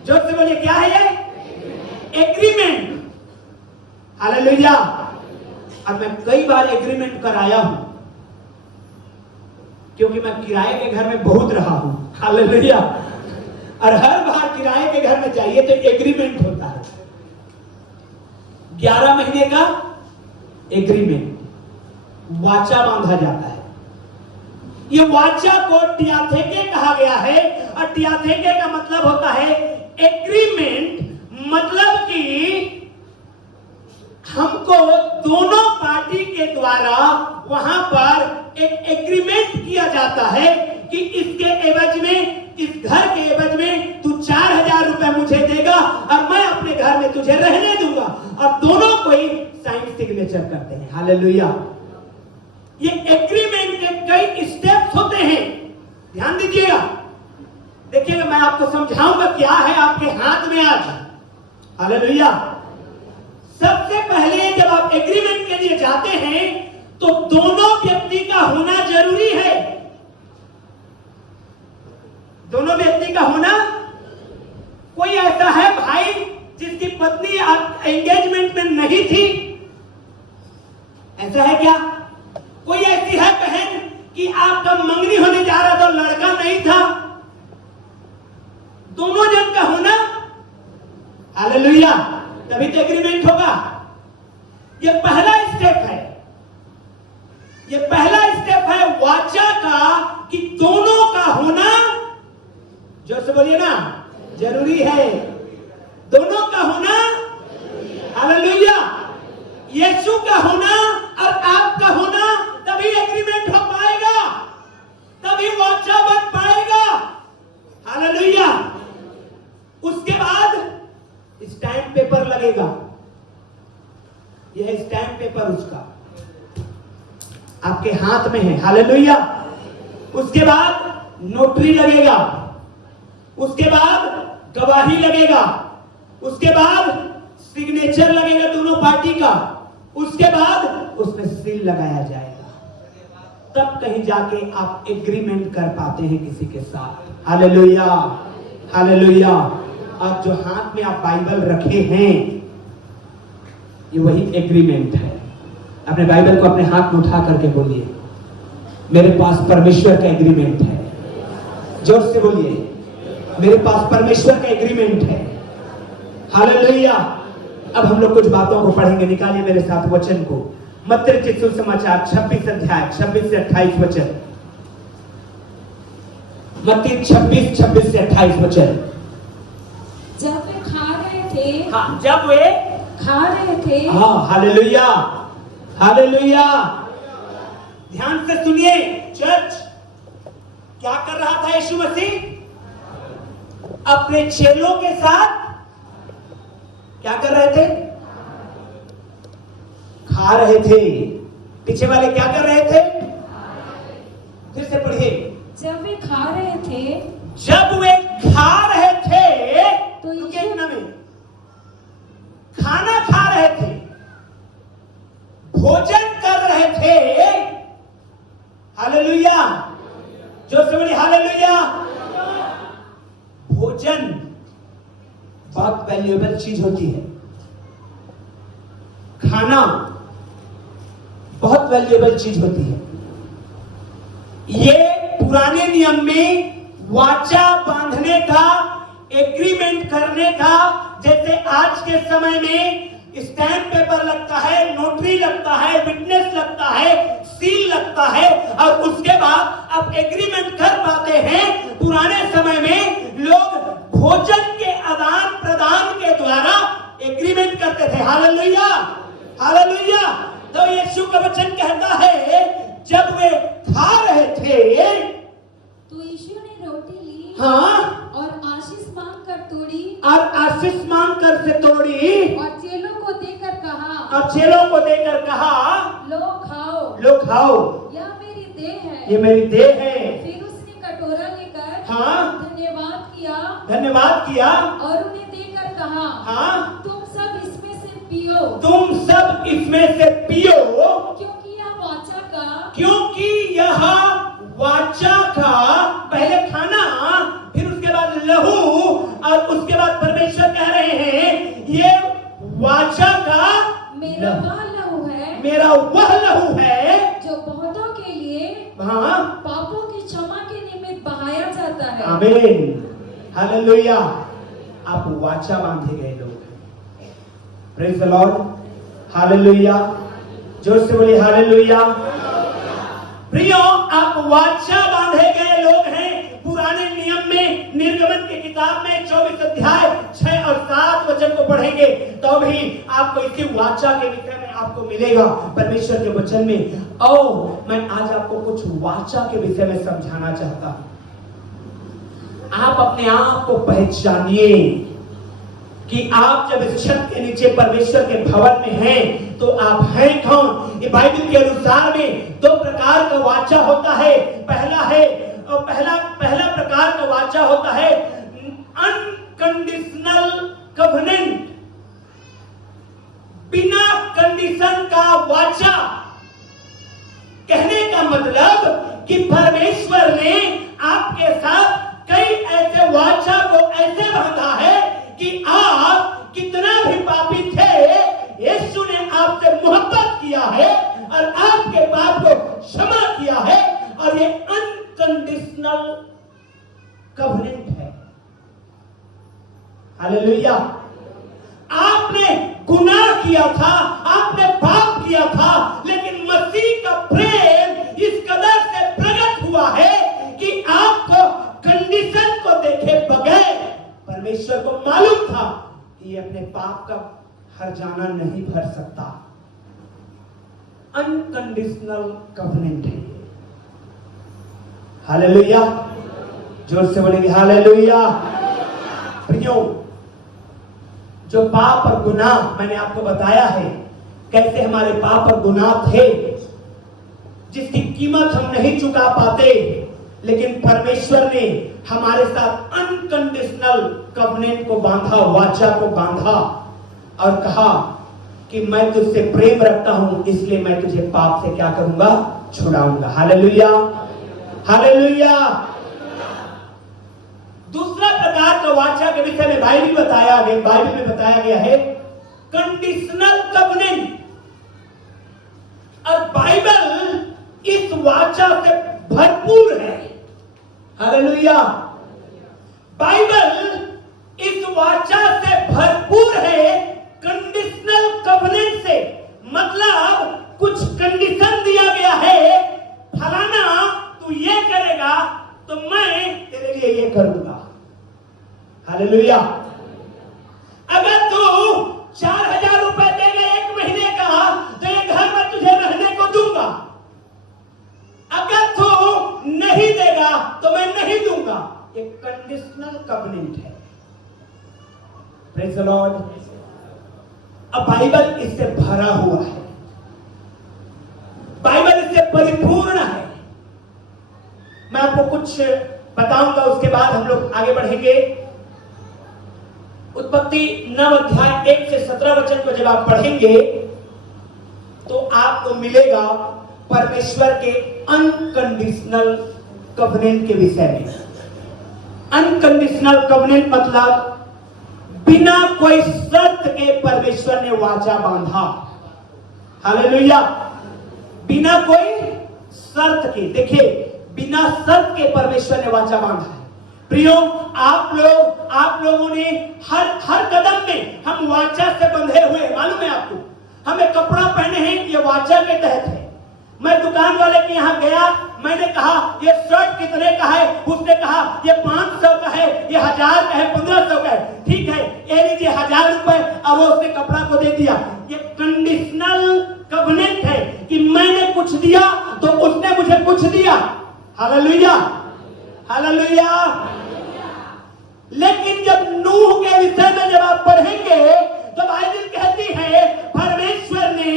जोर से बोलिए, क्या है ये? एग्रीमेंट। हालेलुया। अब मैं कई बार एग्रीमेंट कराया हूं, क्योंकि मैं किराए के घर में बहुत रहा हूं। हालेलुया। और हर बार किराए के घर में जाइए तो एग्रीमेंट होता है, 11 महीने का एग्रीमेंट, वाचा बांधा जाता है। ये वाचा को डियाथेके कहा गया है। और डियाथेके का मतलब होता है एग्रीमेंट, मतलब कि हमको दोनों पार्टी के द्वारा वहां पर एक एग्रीमेंट किया जाता है कि इसके एवज में, इस घर के एवज में तू 4000 रुपए मुझे देगा और मैं अपने घर में तुझे रहने दूंगा। और दोनों कोई साइन सिग्नेचर करते हैं। हालेलुया। ये एग्रीमेंट के कई स्टेप्स होते हैं, ध्यान दीजिएगा। देखिएगा, मैं आपको समझाऊंगा क्या है आपके हाथ में आज। हालेलुया। सबसे पहले जब आप एग्रीमेंट के लिए जाते हैं तो दोनों व्यक्ति का होना जरूरी है। दोनों व्यक्ति का होना। कोई ऐसा है भाई जिसकी पत्नी एंगेजमेंट में नहीं थी? ऐसा है क्या? कोई ऐसी है बहन कि आपका मंगनी होने जा रहा था, लड़का नहीं था? दोनों जन का होना। हालेलुया। तभी तो एग्रीमेंट होगा। ये पहला स्टेप है, ये पहला स्टेप है वाचा का, कि दोनों का होना, जोर से बोलिए ना, जरूरी है। दोनों का होना। हालेलुया। यीशु का होना और आपका होना, तभी एग्रीमेंट हो पाएगा, तभी वाचा बन पाएगा। हालेलुया। उसके बाद स्टैम्प पेपर लगेगा। यह स्टैम्प पेपर उसका आपके हाथ में है। हालेलुया। उसके बाद नोटरी लगेगा, उसके बाद गवाही लगेगा, उसके बाद सिग्नेचर लगेगा दोनों पार्टी का, उसके बाद उसमें सील लगाया जाएगा। तब कहीं जाके आप एग्रीमेंट कर पाते हैं किसी के साथ। हालेलुया। हालेलुया। और जो हाथ में आप बाइबल रखे हैं, ये वही एग्रीमेंट है। अपने बाइबल को अपने हाथ में उठा करके बोलिए, मेरे पास परमेश्वर का एग्रीमेंट है। जोर से बोलिए, मेरे पास परमेश्वर का एग्रीमेंट है। हालेलुया। अब हम लोग कुछ बातों को पढ़ेंगे। निकालिए मेरे साथ वचन को, मत्ती रचित सुसमाचार 26 अध्याय 26 से 28 वचन। मत्ती 26 से 28 वचन। जब वे खा रहे थे, हाँ, जब वे खा रहे थे, हाँ, हालेलुया। हालेलुया। ध्यान से सुनिए चर्च, क्या कर रहा था यीशु मसीह? अपने चेलों के साथ क्या कर रहे थे? खा रहे थे। पीछे वाले क्या कर रहे थे? फिर से पढ़िए। जब वे खा रहे थे जब वे खा रहे थे तो रुकिए इतना में, खाना खा रहे थे, भोजन कर रहे थे। हालेलुया, जो से बड़ी हालेलुया। भोजन बहुत वैल्यूएबल चीज होती है। खाना बहुत वैल्यूएबल चीज होती है। ये पुराने नियम में वाचा बांधने का, एग्रीमेंट करने का, जैसे आज के समय में स्टैंप पेपर लगता है, नोटरी लगता है, विटनेस लगता है, सील लगता है और उसके बाद आप एग्रीमेंट कर पाते हैं। पुराने समय में लोग भोजन के आदान प्रदान के द्वारा एग्रीमेंट करते थे। Hallelujah, hallelujah. तो यीशु का वचन कहता है जब वे खा रहे थे तो यीशु ने रोटी ली हाँ, और आशीष मांगकर तोड़ी और आशीष मांगकर से तोड़ी और चेलों को देकर कहा, और चेलों को देकर कहा, लो खाओ, लो खाओ, यह मेरी देह है। ये मेरी देह है। फिर उसने कटोरा लेकर हाँ, धन्यवाद किया धन्यवाद किया और उन्हें देकर कहा, हाँ, तुम सब इसमें से पियो, तुम सब इसमें से पियो, क्योंकि यह वाचा का, क्योंकि यह वाचा का, पहले खाना, फिर उसके बाद लहू, और उसके बाद परमेश्वर कह रहे हैं ये वाचा का मेरा वह लहू है, मेरा वह लहू है जो बहुतों के लिए हाँ, पापों की क्षमा के निमित्त बहाया जाता है। आमीन, हालेलुया। आप वाचा बांधे गए लोग हैं। Praise the lord, hallelujah. जोर से बोलिए हालेलुया। प्रियो, आप वाचा बांधे गए लोग हैं। पुराने नियम में निर्गमन की किताब में 24 अध्याय 6 और 7 वचन को पढ़ेंगे तो भी आपको इसी वाचा के विषय में आपको मिलेगा परमेश्वर के वचन में। और मैं आज आपको कुछ वाचा के विषय में समझाना चाहता हूं। आप अपने आप को पहचानिए कि आप जब इस छत के नीचे परमेश्वर के भवन में हैं तो आप हैं कौन। ये बाइबल के अनुसार में दो प्रकार का वाचा होता है। पहला प्रकार का वाचा होता है अनकंडीशनल कवेनेंट, बिना कंडीशन का वाचा। कहने का मतलब कि परमेश्वर ने आपके साथ कई ऐसे वाचा को ऐसे बांधा है कि आप कितना भी पापी थे, यीशु ने आपसे मोहब्बत किया है और आपके पाप को क्षमा किया है। और ये अनकंडीशनल कवेनेंट है। हालेलुया। आपने गुनाह किया था, आपने पाप किया था, लेकिन मसीह का प्रेम इस कदर से प्रकट हुआ है कि आपको कंडीशन को देखे बगैर परमेश्वर को मालूम था कि ये अपने पाप का हर्जाना नहीं भर सकता। अनकंडीशनल कवेनेंट है। हालेलुया। जोर से बोलेंगे हालेलुया। प्रियो, जो पाप और गुनाह मैंने आपको बताया है कैसे हमारे पाप और गुनाह थे जिसकी कीमत हम नहीं चुका पाते, लेकिन परमेश्वर ने हमारे साथ अनकंडीशनल कवेनेंट को बांधा, वाचा को बांधा और कहा कि मैं तुझसे प्रेम रखता हूं, इसलिए मैं तुझे पाप से क्या करूंगा, छुड़ाऊंगा। Hallelujah, hallelujah. दूसरा प्रकार का वाचा के विषय में बाइबल में बताया गया है कंडीशनल कवेनेंट। और बाइबल इस वाचा से भरपूर है। हालेलुया। बाइबल इस वाचा से भरपूर है कंडीशनल कवेनेंट से। मतलब कुछ कंडीशन दिया गया है, फलाना तू ये करेगा तो मैं तेरे लिए ये करूंगा। हालेलुया। अगर तू 4000 रुपए देगा 1 महीने का तो ये घर में तुझे रहने को दूंगा। अगर तू नहीं देगा तो मैं नहीं दूंगा। ये कंडीशनल कवेनेंट है। Praise the Lord. अब बाइबल इससे भरा हुआ है, बाइबल इससे परिपूर्ण है। मैं आपको कुछ बताऊंगा, उसके बाद हम लोग आगे बढ़ेंगे। उत्पत्ति 9 अध्याय 1 से 17 वचन को जब आप पढ़ेंगे तो आपको मिलेगा परमेश्वर के अनकंडीशनल कवनेंट के विषय में। अनकंडीशनल कवनेंट मतलब बिना कोई शर्त के परमेश्वर ने वाचा बांधा। हालेलुया। बिना कोई शर्त के, देखिए बिना शर्त के परमेश्वर ने वाचा बांधा है। प्रियो, आप लोगों ने हर कदम में हम वाचा से बंधे हुए, मालूम है आपको। हमें कपड़ा पहने हैं, ये वाचा के तहत है। मैं दुकान वाले के यहाँ गया, मैंने कहा ये शर्ट कितने का है, उसने कहा ये 500 का है, ये 1000 का है, 1500 का है। ठीक है, ये लीजिए 1000 रुपए। अब वो उसने कपड़ा को दे दिया। ये कंडीशनल कवनेंट है कि मैंने कुछ दिया तो उसने मुझे कुछ दिया। Hallelujah, hallelujah. लेकिन जब नूह के विषय में जब आप पढ़ेंगे तो बाइबल कहती है परमेश्वर ने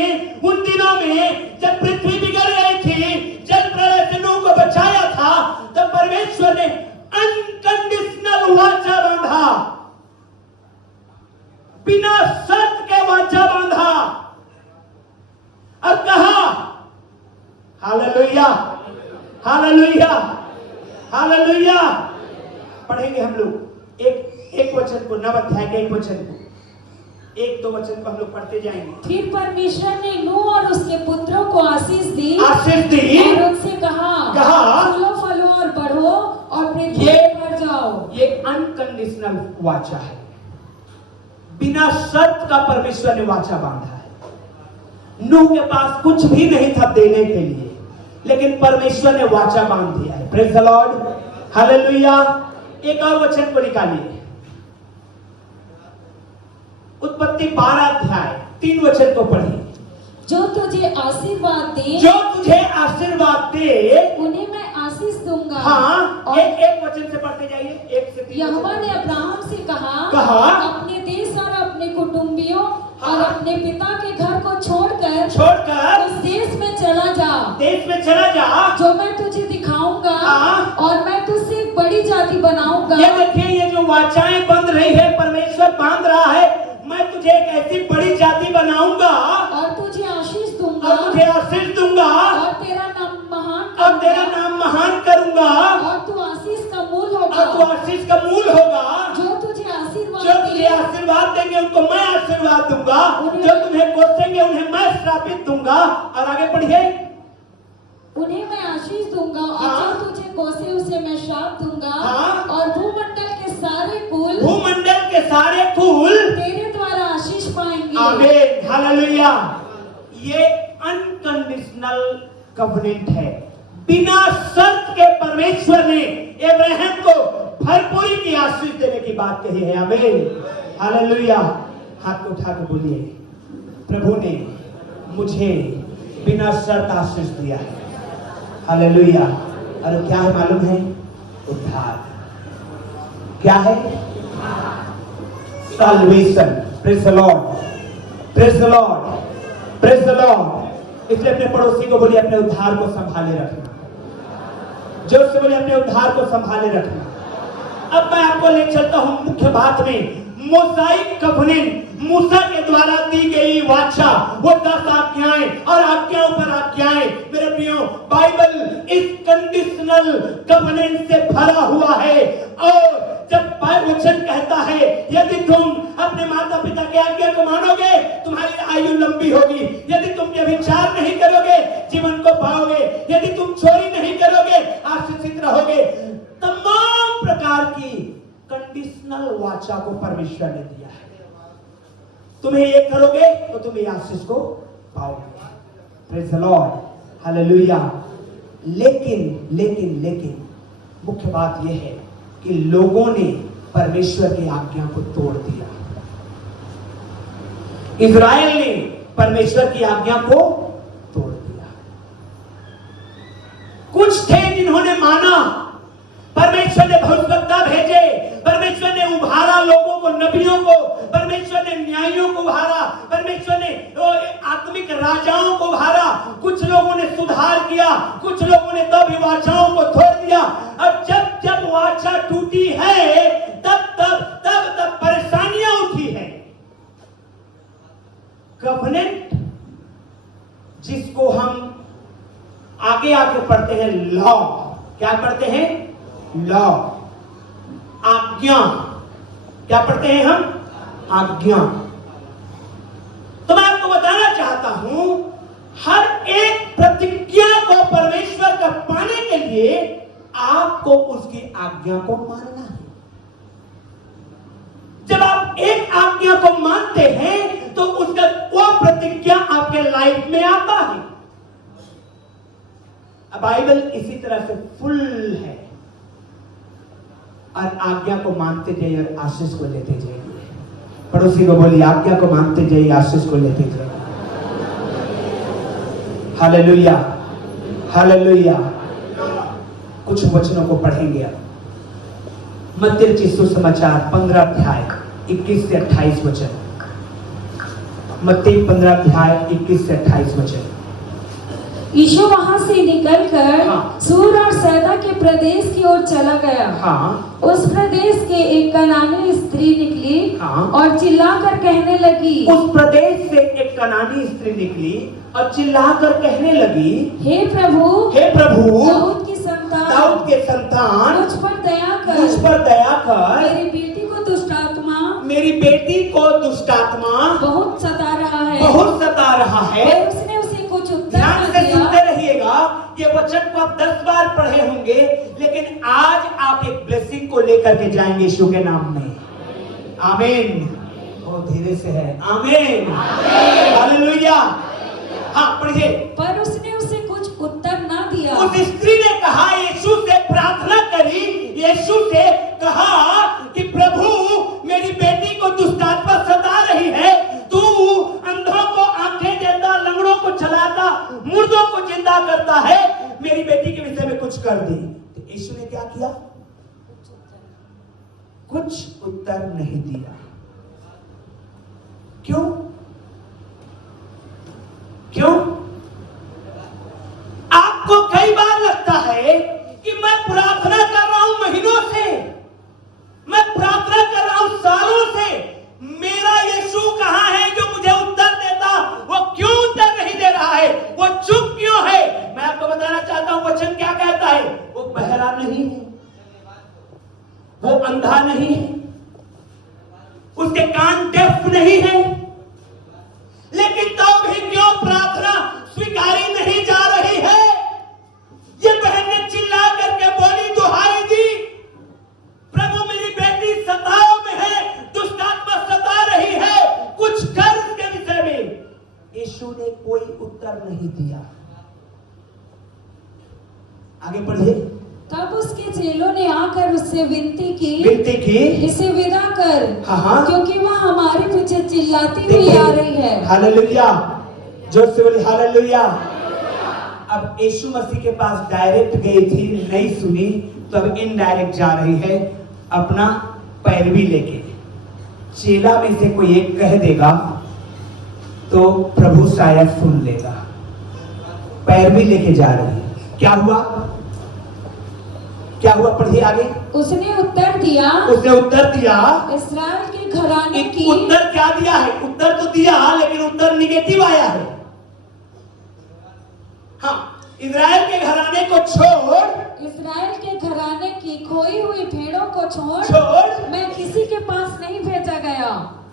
उन दिनों में जब पृथ्वी बिगड़ गई थी, जल प्रलय से नूह को बचाया था, तब परमेश्वर ने अनकंडीशनल वाचा बांधा, बिना शर्त के वाचा बांधा और कहा हालेलुया, हालेलुया, हालेलुया। पढ़ेंगे हम लोग एक वचन को, 9 अध्याय के 1 वचन को, 1-2 वचन को हम लोग पढ़ते जाएंगे। फिर परमेश्वर ने नूह और उसके पुत्रों को आशीष दी और उनसे कहा फूलो फलो और बढ़ो और पृथ्वी पर भर जाओ। ये अनकंडीशनल वाचा है, बिना शर्त का परमेश्वर ने वाचा बांधा है। नूह के पास कुछ भी नहीं था देने के लिए, लेकिन परमेश्वर ने वाचा बांध दिया है। Praise the lord, hallelujah. एक और वचन को निकालिए, उत्पत्ति 12 अध्याय 3 वचन को पढ़िए। जो तुझे आशीर्वाद दे, जो तुझे आशीर्वाद दे उन्हें मैं आशीष दूंगा। हाँ, और एक वचन से पढ़ते जाइए, 1 से 3। यहोवा ने अब्राहम से कहा अपने देश और अपने कुटुंबियों और अपने पिता के घर को छोड़कर उस देश में चला जा, देश में चला जा जो मैं तुझे दिखाऊंगा, और मैं तुझसे एक बड़ी जाति बनाऊंगा। ये देखिए, ये जो वाचाएं बंध रही है, परमेश्वर बांध रहा है, मैं तुझे एक ऐसी बड़ी जाति बनाऊंगा और तुझे आशीष दूंगा, और तुझे आशीष दूंगा, और तेरा नाम महान करूंगा, और तू आशीष का मूल होगा, और तू आशीष का मूल होगा। जो तुझे आशीर्वाद देंगे उनको मैं आशीर्वाद दूंगा, जो तुम्हें कोसेंगे उन्हें मैं श्रापित दूंगा। और आगे पढ़िए, उन्हें मैं आशीष दूंगा, और जो तुझे कोसे उसे मैं श्राप दूंगा। और भूमंडल के सारे कुल तेरे द्वारा आशीष पाएंगे। आमीन, हालेलुया। ये अनकंडीशनल कवनेंट है, बिना शर्त के परमेश्वर ने अब्राहम को भरपूरी की आशीष देने की बात कही है। आमीन, हालेलुया। हाथ उठा के बोलिए, प्रभु ने मुझे बिना शर्त आशीष दिया है। हालेलुया। और क्या है मालूम है? उद्धार। क्या है? Salvation. Praise the Lord, praise the Lord, praise the Lord. इसलिए अपने पड़ोसी को बोलिए अपने उद्धार को संभाले रखना, जोर से बोलिए अपने उद्धार को संभाले रखना। अब मैं आपको ले चलता हूं मुख्य बात में। मोसाइक कवनेंट, मूसा के द्वारा दी गई वाचा, वो 10 आज्ञाएं और आज्ञाओं पर आज्ञाएं। मेरे प्रियो, बाइबल इस कंडीशनल कवनेंट से भरा हुआ है। और जब वचन कहता है यदि तुम अपने माता पिता की आज्ञा को मानोगे तुम्हारी आयु लंबी होगी, यदि तुम व्यभिचार नहीं करोगे जीवन को पाओगे, यदि तुम चोरी नहीं करोगे आशीषित रहोगे। तमाम प्रकार की कंडीशनल वाचा को परमेश्वर ने दिया है। तुम्हें ये करोगे तो तुम ये आशीष को पाओगे। Praise the lord, hallelujah. लेकिन मुख्य बात यह है कि लोगों ने परमेश्वर की आज्ञा को तोड़ दिया। इज़राइल ने परमेश्वर की आज्ञा को तोड़ दिया। कुछ थे जिन्होंने माना, परमेश्वर ने भविष्यवक्ता भेजे, परमेश्वर ने उभारा लोगों को, नबियों को, परमेश्वर ने न्यायियों को उभारा, परमेश्वर ने आत्मिक राजाओं को उभारा, कुछ लोगों ने सुधार किया, कुछ लोगों ने तब वाचाओं को छोड़ दिया। अब जब जब वाचा टूटी है तब परेशानियां उठी है। कवनेंट जिसको हम आगे आके पढ़ते हैं लॉ, क्या पढ़ते हैं? लॉ, आज्ञा। क्या पढ़ते हैं हम? आज्ञा। तो मैं आपको बताना चाहता हूं, हर एक प्रतिज्ञा को परमेश्वर का पाने के लिए आपको उसकी आज्ञा को मानना है। जब आप एक आज्ञा को मानते हैं तो उसका वो प्रतिज्ञा आपके लाइफ में आता है। बाइबल इसी तरह से फुल है, और आज्ञा को मानते जाइए और आशीष को लेते जाइए। पड़ोसी को बोलिए, आज्ञा को मानते जाइए, आशीष को लेते जाइए। Hallelujah, hallelujah. कुछ वचनों को पढ़ेंगे अब। मत्ती रचित सुसमाचार 15 अध्याय 21 से 28 वचन। मत्ती 15 अध्याय 21 से 28 वचन। यीशु वहां से निकलकर हाँ। सूर और सैदा के प्रदेश की ओर चला गया। हाँ। उस प्रदेश के एक कनानी स्त्री निकली हाँ। और चिल्लाकर कहने लगी, उस प्रदेश से एक कनानी स्त्री निकली और चिल्लाकर कहने लगी, हे प्रभु, हे प्रभु, दाऊद की संतान, दाऊद के संतान, मुझ पर दया कर, मुझ पर दया कर। मेरी बेटी को दुष्टात्मा, मेरी बेटी को दुष्टात्मा बहुत सता रहा है। बहुत सता रहा है। और उसने उसे कुछ उत्तर ध्यान न से दिया। सुनते रहिएगा। ये वचन को आप 10 बार पढ़े होंगे, लेकिन आज आप एक ब्लेसिंग को लेकर के जाएंगे यीशु के नाम में। आमीन। बहुत धीरे से है। आमीन, हालेलुया। हाँ, पढ़िए। पर उसने उसे कुछ उत्तर न दिया। उस स्त्री ने कहा, यीशु से प्रार्थना करी, यीशु से कहा कि प्रभु, मेरी बेटी को दुष्टात्मा सता रही है, तू अंधों को आंखें देता, लंगड़ों को चलाता, मुर्दों को जिंदा करता है, मेरी बेटी के विषय में कुछ कर दे। तो यीशु ने क्या किया? कुछ उत्तर नहीं दिया। क्यों? क्यों? आपको कई बार लगता है कि मैं प्रार्थना कर रहा हूं महीनों से, मैं प्रार्थना कर रहा हूं सालों से, मेरा यीशु कहां है जो मुझे उत्तर देता? वो क्यों उत्तर नहीं दे रहा है? वो चुप क्यों है? मैं आपको बताना चाहता हूं, वचन क्या कहता है? वो बहरा नहीं है, वो अंधा नहीं है, उसके कान डेफ नहीं है, लेकिन तो भी क्यों प्रार्थना स्वीकारी नहीं जा रही है? ये बहन ने चिल्ला करके बोली, दुहाई दी, प्रभु मेरी बेटी सताव में है, दुष्टात्मा सता रही है, कुछ कर इसके विषय में। यीशु ने कोई उत्तर नहीं दिया। आगे पढ़िए। तब उसके चेलों ने आकर उससे विनती की, इसे विदा कर, हाँ। क्योंकि वह हमारे पीछे चिल्लाती हुई आ रही है। हालेलुया, जोर से बोलिए हालेलुया। अब यीशु मसीह के पास डायरेक्ट गई थी, नहीं सुनी, तो अब इनडायरेक्ट जा रही है, अपना पैरवी लेके। चेला में से कोई एक कह देगा तो प्रभु शायद सुन लेगा। पैरवी लेके जा रही है। क्या हुआ? क्या हुआ? पढ़िए आगे। उसने उत्तर दिया, इस्राएल के घराने की। उत्तर क्या दिया है? उत्तर तो दिया, लेकिन उत्तर निगेटिव आया है। हाँ, इस्राएल के घराने को छोड़, इस्राएल के घराने की खोई हुई भेड़ों को छोड़ मैं किसी के पास नहीं भेजा गया।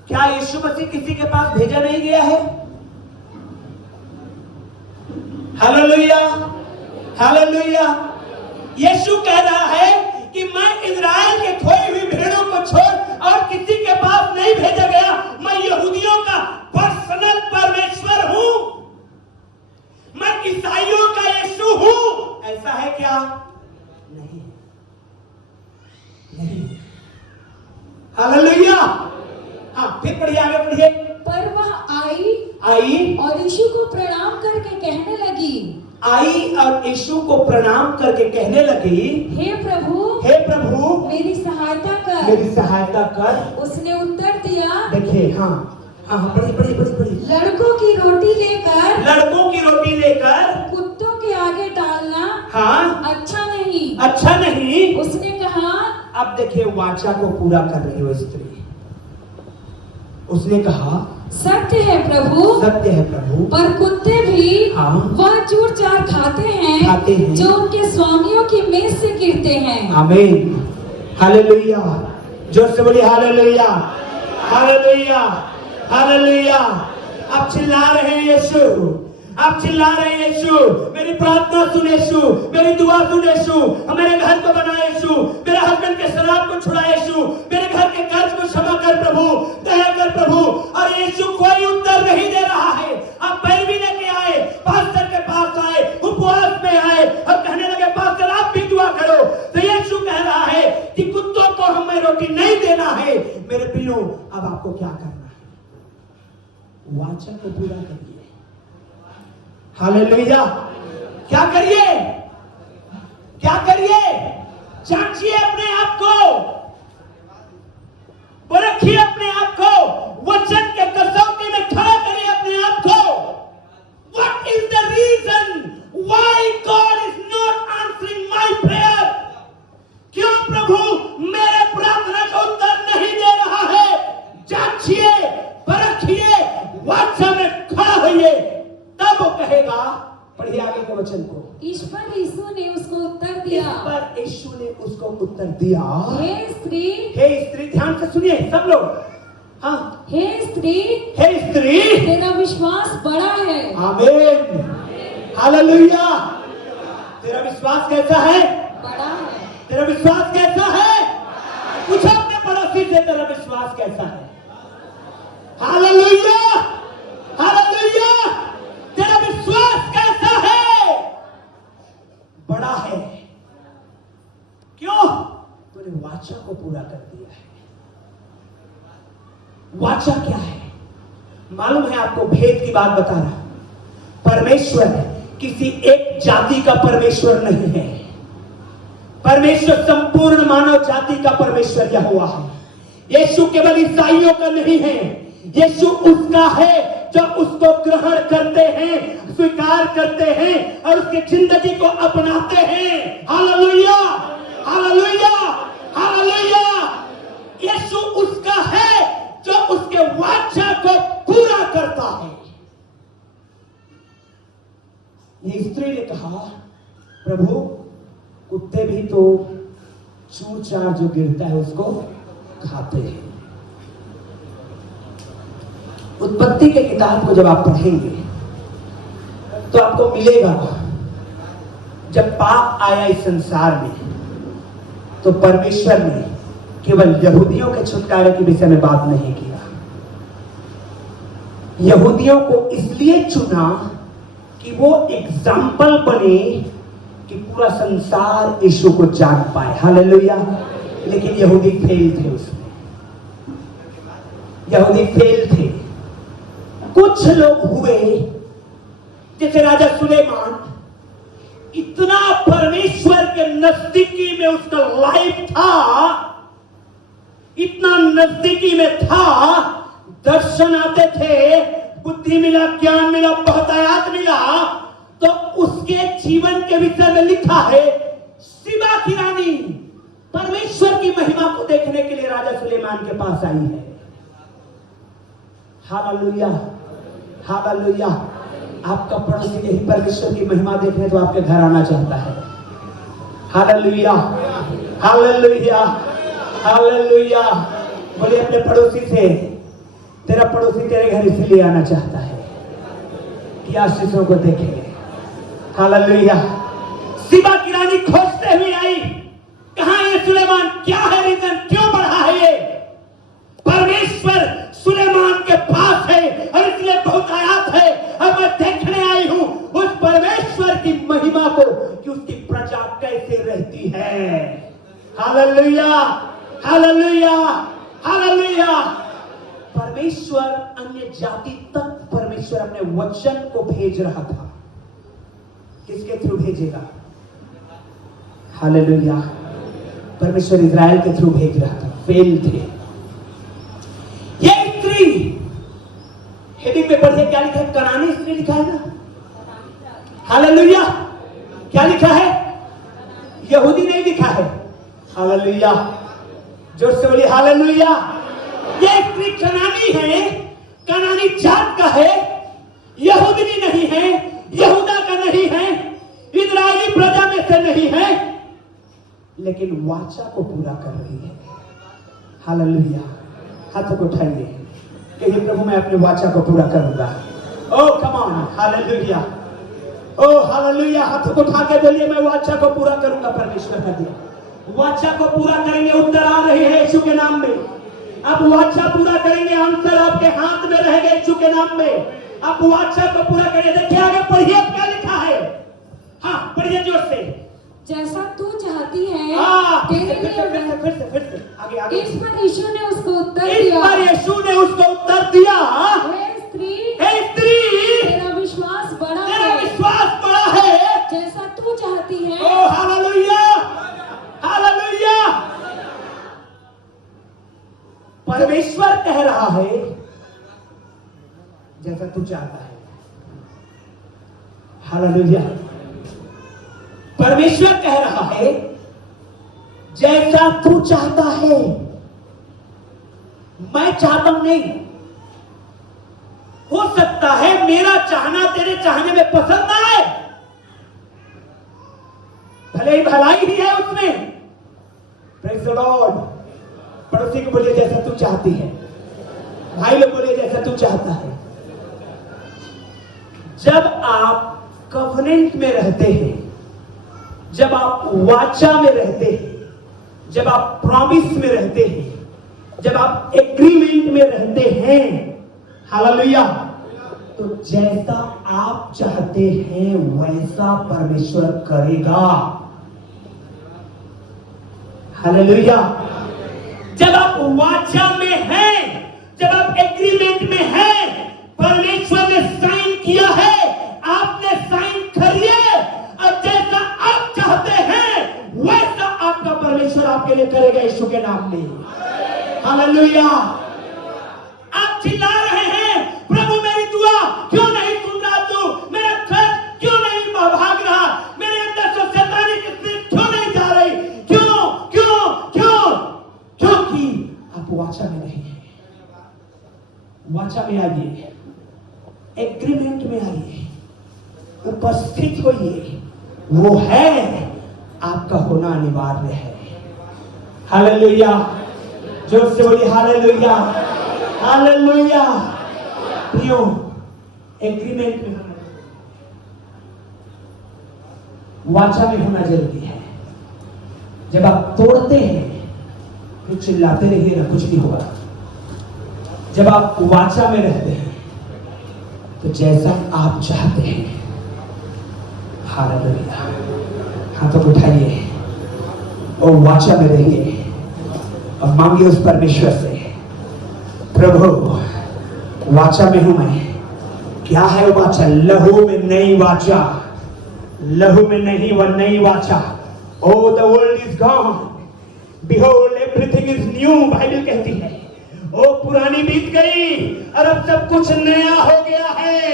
क्या यीशु मसीह किसी के पास भेजा नहीं गया है? Hallelujah, hallelujah. यीशु कह रहा है कि मैं इस्राएल के खोई हुई भेड़ों को छोड़ और किसी के पास नहीं भेजा गया। मैं यहूदियों का पर्सनल परमेश्वर हूं, मैं ईसाइयों का यीशु हूं। ऐसा है क्या? नहीं, नहीं। हालेलुया। हाँ, फिर पढ़िए, आगे पढ़िए। पर वह आई और यीशु को प्रणाम करके कहने लगी, और यीशु को प्रणाम करके कहने लगी, हे प्रभु, मेरी सहायता कर। उसने उत्तर दिया, देखिए, हाँ, हाँ हाँ, पढ़िए पढ़िए पढ़िए पढ़िए। लड़कों की रोटी लेकर लड़कों की रोटी लेकर कुत्तों के आगे डालना हाँ अच्छा नहीं। अच्छा नहीं। उसने कहा, अब देखिए वाचा को पूरा कर रही है स्त्री। उसने कहा सत्य है प्रभु, सत्य है प्रभु, पर कुत्ते भी हाँ वह चूर चार खाते हैं जो उनके स्वामियों की मेज से गिरते हैं। आमीन, हालेलुया। जोर से बोलिए हालेलुया, हालेलुया, हालेलुया। आप चिल्ला रहे हैं यीशु, आप चिल्ला रहे हैं यीशु। मेरी प्रार्थना सुन यीशु, मेरी दुआ सुन यीशु। मेरे घर को बना यीशु, मेरे हस्बैंड के शराब को छुड़ा यीशु, मेरे घर के कर्ज को क्षमा कर प्रभु, दया कर प्रभु। और यीशु कोई उत्तर नहीं दे रहा है। आप पैरवी लेके आए, पास्टर के पास आए, उपवास में आए और कहने लगे पास्टर आप भी दुआ करो। तो यीशु कह रहा है कि कुत्तों को हमें रोटी नहीं देना है। मेरे प्रियो, अब आपको क्या करना है? वाचा को पूरा करिए। हालेलुया। क्या करिए? क्या करिए? जांचिए अपने आप को, परखिए अपने आप को, वचन के कसौटी में खड़ा करिए अपने आप को। What is the reason why God is not answering my prayer? क्यों प्रभु मेरे प्रार्थना का उत्तर नहीं दे रहा है? जांचिए, परखिए, वाचा में खड़ा होइए, तब वो कहेगा। पढ़िए आगे के वचन को। इस पर यीशु ने उसको उत्तर दिया, इस पर यीशु ने उसको उत्तर दिया, हे स्त्री, हे स्त्री, ध्यान से सुनिए सब लोग। हाँ, हे स्त्री, हे स्त्री, तेरा विश्वास बड़ा है। आमीन, हालेलुया। तेरा विश्वास कैसा है? बड़ा है। तेरा विश्वास कैसा है? पूछो अपने पड़ोसी से, तेरा विश्वास कैसा है? Hallelujah, hallelujah. तेरा विश्वास कैसा है? बड़ा है। क्यों? तूने वाचा को पूरा कर दिया है। वाचा क्या है? मालूम है आपको, भेद की बात बता रहा। परमेश्वर किसी एक जाति का परमेश्वर नहीं है। परमेश्वर संपूर्ण मानव जाति का परमेश्वर यहोवा है। यीशु केवल ईसाइयों का नहीं है, यीशु उसका है जो उसको ग्रहण करते हैं, स्वीकार करते हैं और उसकी जिंदगी को अपनाते हैं। Hallelujah, hallelujah, hallelujah. यीशु उसका है जो उसके वाचा को पूरा करता है। ये स्त्री ने कहा, प्रभु कुत्ते भी तो चूर चार जो गिरता है उसको खाते हैं। उत्पत्ति के किताब को जब आप पढ़ेंगे तो आपको मिलेगा, जब पाप आया इस संसार में तो परमेश्वर ने केवल यहूदियों के छुटकारे के विषय में बात नहीं किया। यहूदियों को इसलिए चुना कि वो एग्जाम्पल बने कि पूरा संसार यीशु को जान पाए। हालेलुया। लेकिन यहूदी फेल थे, उसमें यहूदी फेल थे। कुछ लोग हुए, जैसे राजा सुलेमान, इतना परमेश्वर के नजदीकी में उसका लाइफ था, इतना नजदीकी में था, दर्शन आते थे, बुद्धि मिला, ज्ञान मिला, बहुतायात मिला। तो उसके जीवन के विषय में लिखा है, सिबा की रानी परमेश्वर की महिमा को देखने के लिए राजा सुलेमान के पास आई है। Hallelujah, hallelujah. आपका पड़ोसी यही परमेश्वर की महिमा देखने तो आपके घर आना चाहता है। Hallelujah, hallelujah, hallelujah. बोलिए अपने पड़ोसी से, तेरा पड़ोसी तेरे घर इसलिए आना चाहता है कि आशीषों को देखेंगे। हालेलुया। सिबा की रानी खोजते हुए आई, कहां है सुलेमान? क्या है रीजन, क्यों बढ़ा है ये? परमेश्वर सुलेमान के पास है और इसलिए बहुत आयात है। अब मैं देखने आई हूं उस परमेश्वर की महिमा को कि उसकी प्रजा कैसे रहती है। Hallelujah, hallelujah, hallelujah. परमेश्वर अन्य जाति तक परमेश्वर अपने वचन को भेज रहा था। किसके थ्रू भेजेगा? हालेलुया। परमेश्वर इजराइल के थ्रू भेज रहा था, फेल थे। ये स्त्री क्या लिखा है? कनानी स्त्री लिखा है ना। हालेलुया। क्या लिखा है? यहूदी नहीं लिखा है। हालेलुया। जोर से बोलिए हालेलुया। ये स्त्री कनानी है, कनानी जात का है, यहूदी नहीं है, यहूदा का नहीं है, इजरायली प्रजा में से नहीं है, लेकिन वाचा को पूरा कर रही है। हालेलुया। हाथों को उठाइए, कहिए प्रभु मैं अपने वाचा को पूरा करूंगा। Oh come on, hallelujah. Oh hallelujah. हाथों को उठा के बोलिए मैं वाचा को पूरा करूंगा। परमेश्वर का दिया वाचा को पूरा करेंगे। उत्तर आ रही है यीशु के नाम में। आप वाचा पूरा करेंगे, आंसर आपके हाथ में रहेगा यीशु के नाम में। आप वाचा को पूरा करेंगे। देखिए आगे पढ़िए क्या लिखा है। हाँ पढ़िए जोर से। जैसा तू चाहती है फिर से आगे। इस पर यीशु ने उसको उत्तर दिया, हे स्त्री, तेरा विश्वास बड़ा है, जैसा तू चाहती है। ओ हालेलुया, हालेलुया। परमेश्वर कह रहा है जैसा तू चाहता है। हालेलुया। परमेश्वर कह रहा है जैसा तू चाहता है। मैं चाहता हूं नहीं, हो सकता है मेरा चाहना तेरे चाहने में पसंद ना आए, भले ही भलाई भी है उसमें। Praise the Lord. पड़ोसी को बोलिए जैसा तू चाहती है। भाई लोग बोलिए जैसा तू चाहता है। जब आप कवनेंट में रहते हैं, जब आप वाचा में रहते हैं, जब आप प्रॉमिस में रहते हैं, जब आप एग्रीमेंट में रहते हैं, हालेलुया, तो जैसा आप चाहते हैं वैसा परमेश्वर करेगा। हालेलुया। जब आप वाचा में हैं, जब आप एग्रीमेंट में हैं, परमेश्वर ने साइन किया है, आपने साइन करिए, और जैसा आप चाहते हैं वैसा आपका परमेश्वर आपके लिए करेगा यीशु के नाम में। हालेलुया। आप चिल्ला रहे हैं प्रभु मेरी दुआ क्यों नहीं सुन रहा, तू मेरा खर्च क्यों नहीं भाग रहा, मेरे अंदर से शैतानी की स्पिरिट क्यों नहीं जा रही, क्यों क्यों क्यों? क्योंकि आप वाचा में नहीं है। वाचा में आइए, एग्रीमेंट में आइए, उपस्थित होइए। वो है, आपका होना अनिवार्य है। हालेलुया। जोर से बोलिए हालेलुया, हालेलुया। प्रियो, एग्रीमेंट में होना, वाचा में होना जरूरी है। जब आप तोड़ते हैं तो चिल्लाते रहिए ना, कुछ नहीं होगा। जब आप वाचा में रहते हैं तो जैसा आप चाहते हैं, हालेलुया। हाथों को उठाइए और वाचा में रहिए और मांगिए उस परमेश्वर से, प्रभु वाचा में हूं मैं। क्या है वो वाचा? लहू में नई वाचा, लहू में नहीं वह नई वाचा। Oh the world is gone, behold everything is new, Bible कहती है। ओ पुरानी बीत गई और अब सब कुछ नया हो गया है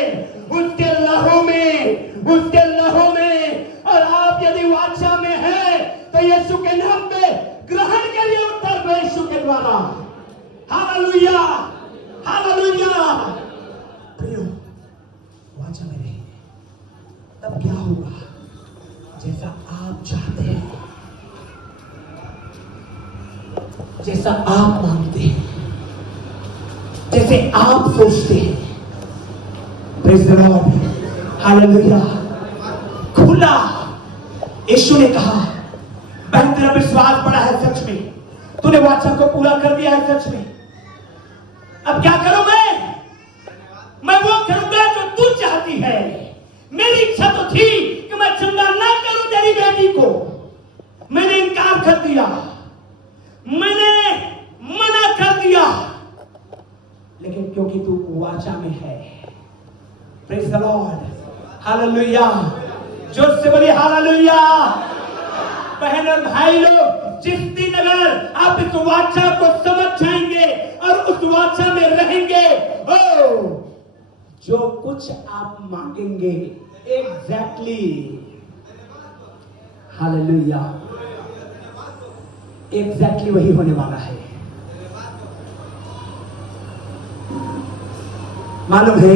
उसके लहू में, उसके लहू में। और आप यदि वाचा में है तो यीशु के नाम में ग्रहण करिए उत्तर को यीशु के द्वारा। Hallelujah, hallelujah. प्रियो, वाचा में रहिए, तब क्या होगा? जैसा आप चाहते हैं, जैसा आप मांगते हैं, जैसे आप सोचते हैं। Praise the lord, hallelujah. खुला यीशु ने कहा, बहन तेरा विश्वास बड़ा है, सच में तूने वाचा को पूरा कर दिया है, सच में। अब क्या करूं मैं वो करूंगा जो तू चाहती है। मेरी इच्छा तो थी कि मैं चंगा ना करूं तेरी बेटी को, मैंने इनकार कर दिया, मैंने मना कर दिया, लेकिन क्योंकि तू वाचा में है, प्रेज़ द लॉर्ड, हालेलुया। जोर से बोलिए हालेलुया। बहन और भाई लोग, जिस दिन अगर आप इस वाचा को समझ जाएंगे और उस वाचा में रहेंगे, ओ जो कुछ आप मांगेंगे एग्जैक्टली, हालेलुया, एग्जैक्टली वही होने वाला है। मालूम है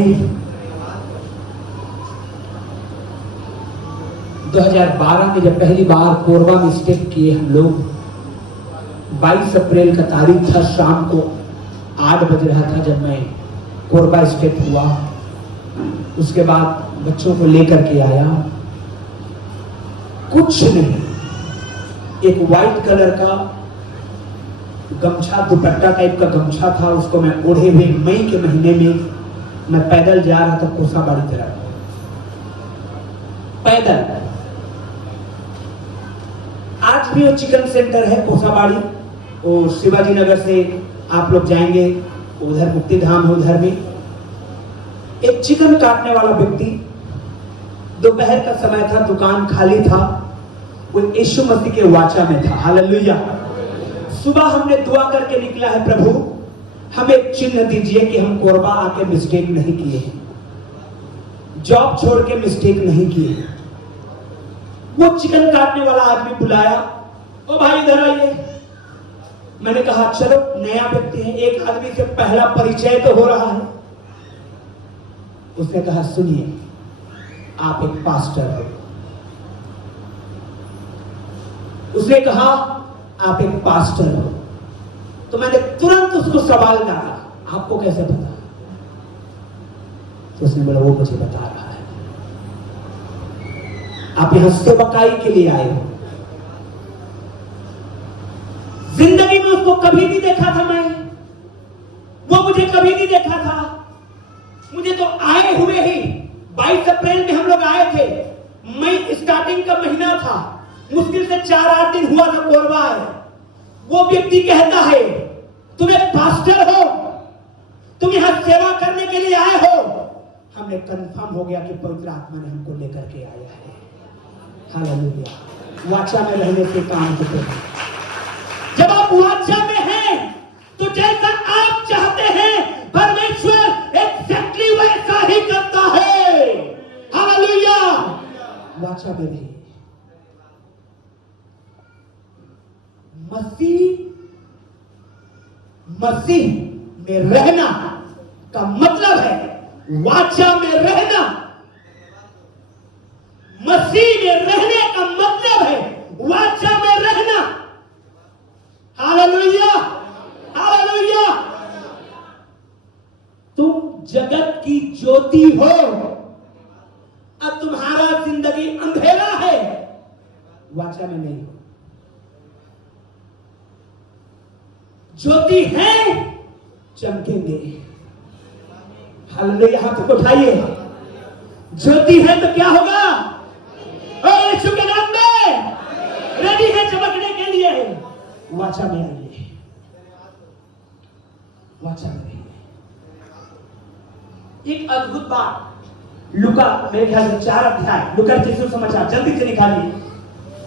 2012 में जब पहली बार कोरबा में स्टेप किए हम लोग, 22 अप्रैल का तारीख था, शाम को 8 बज रहा था जब मैं कोरबा स्टेप हुआ। उसके बाद बच्चों को लेकर के आया, कुछ नहीं, एक व्हाइट कलर का गमछा, दुपट्टा टाइप का गमछा था, उसको मैं ओढ़े हुए मई के महीने में मैं पैदल जा रहा था कोसाबाड़ी तरफ, पैदल। आज भी वो चिकन सेंटर है कोसाबाड़ी, वो शिवाजी नगर से आप लोग जाएंगे उधर मुक्ति धाम है, उधर में एक चिकन काटने वाला व्यक्ति, दोपहर का समय था, दुकान खाली था, वो यीशु मसीह के वाचा में था। हालेलुया। सुबह हमने दुआ करके निकला है, प्रभु हमें एक चिन्ह दीजिए कि हम कोरबा आके मिस्टेक नहीं किए हैं, जॉब छोड़ के मिस्टेक नहीं किए। वो चिकन काटने वाला आदमी बुलाया, ओ भाई इधर आइए। मैंने कहा चलो, नया व्यक्ति है, एक आदमी से पहला परिचय तो हो रहा है। उसने कहा सुनिए, आप एक पास्टर हो। उसने कहा आप एक पास्टर हो। तो मैंने तुरंत उसको सवाल डाला, आपको कैसे पता? तो उसने बोला वो मुझे बता रहा है। आप यहां सेवकाई के लिए आए हो। जिंदगी में उसको कभी नहीं देखा था मैं, वो मुझे कभी नहीं देखा था। मुझे तो आए हुए ही 22 अप्रैल में हम लोग आए थे, मई स्टार्टिंग का महीना था, मुश्किल से 4-8 दिन हुआ था कोरबा है। वो व्यक्ति कहता है तुम एक पास्टर हो, तुम यहां सेवा करने के लिए आए हो। हमने कंफर्म हो गया कि पवित्र आत्मा ने हमको लेकर के आया है। हालेलुया। वाचा में रहने से काम होते हैं। जब आप वाचा में हैं तो जैसा आप चाहते हैं परमेश्वर एग्जैक्टली वैसा ही करता है। हालेलुया। वाचा में रहिए। मसीह में रहना का मतलब है वाचा में रहना। मसीह में रहने का मतलब है वाचा में रहना। Hallelujah, hallelujah. तुम जगत की ज्योति हो, अब तुम्हारा जिंदगी अंधेरा है, वाचा में नहीं हो। ज्योति है, चमकेंगे। हालेलुया। हाथ को उठाइए। ज्योति है तो क्या होगा? यीशु के नाम में रेडी है चमकने के लिए। वाचा में आइए, वाचा में रहिए। एक अद्भुत बात लुका मेरे ख्याल से 4 अध्याय, लुका रचित सुसमाचार जल्दी से निकालिए।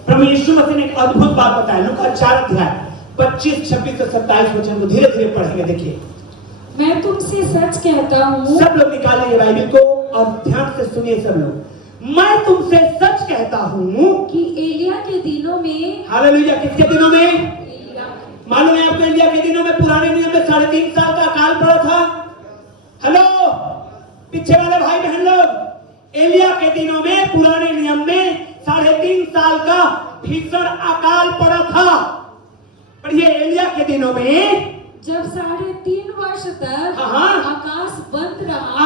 प्रभु यीशु मसीह ने एक अद्भुत बात बताया। लुका 4 अध्याय 25, 26 और 27 वचन को धीरे धीरे पढ़ेंगे। देखिए, मैं तुमसे सच कहता हूँ। सब लोग निकालिए बाइबल को और ध्यान से सुनिए सब लोग। मैं तुमसे सच कहता हूँ कि एलिया के दिनों में, हालेलुया, किसके दिनों में? मालूम है आपको एलिया के दिनों में पुराने नियम में 3.5 साल का अकाल पड़ा था। हेलो पीछे वाले भाई बहन लोग, एलिया के दिनों में पुराने नियम में 3.5 साल का भीषण अकाल पड़ा था। पर ये एलिया के दिनों में जब 3.5 वर्ष तक आकाश बंद रहा,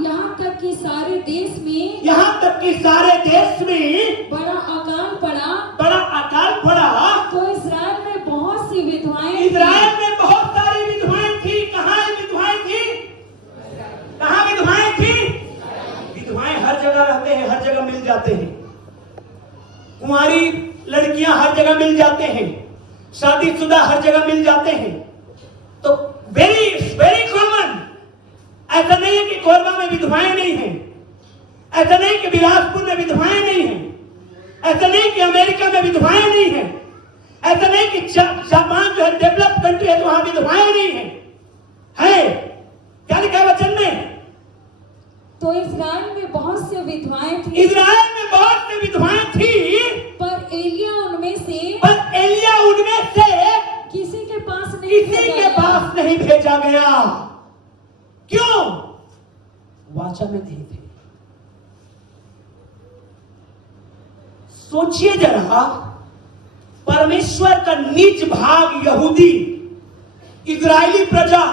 यहाँ तक कि सारे देश में बड़ा अकाल पड़ा। तो इस्राएल में बहुत सी विधवाएं थी। इस्राएल में बहुत सारी विधवाएं थी। कहाँ विधवाएं थी? कहाँ विधवाएं थी? विधवाएं हर जगह रहते हैं, हर जगह मिल जाते हैं। कुंवारी लड़कियां हर जगह मिल जाते हैं, शादीशुदा हर जगह मिल जाते हैं। तो वेरी वेरी कॉमन। ऐसा नहीं है कि कोरबा में विधवाएं नहीं है, ऐसा नहीं कि बिलासपुर में विधवाएं नहीं है, ऐसा नहीं कि अमेरिका में विधवाएं नहीं है, ऐसा नहीं कि जापान जो है डेवलप कंट्री है तो वहां विधवाएं नहीं है। क्या लिखा है वचन में? इजराइल में बहुत से विधवाएं थी, इजराइल में बहुत सी विधवाएं थी, पर एलिया उनमें से किसी के पास नहीं किसी भेजा के गया। पास नहीं भेजा गया। क्यों? वाचा में नहीं थे। सोचिए जरा, परमेश्वर का निज भाग यहूदी, इजरायली प्रजा,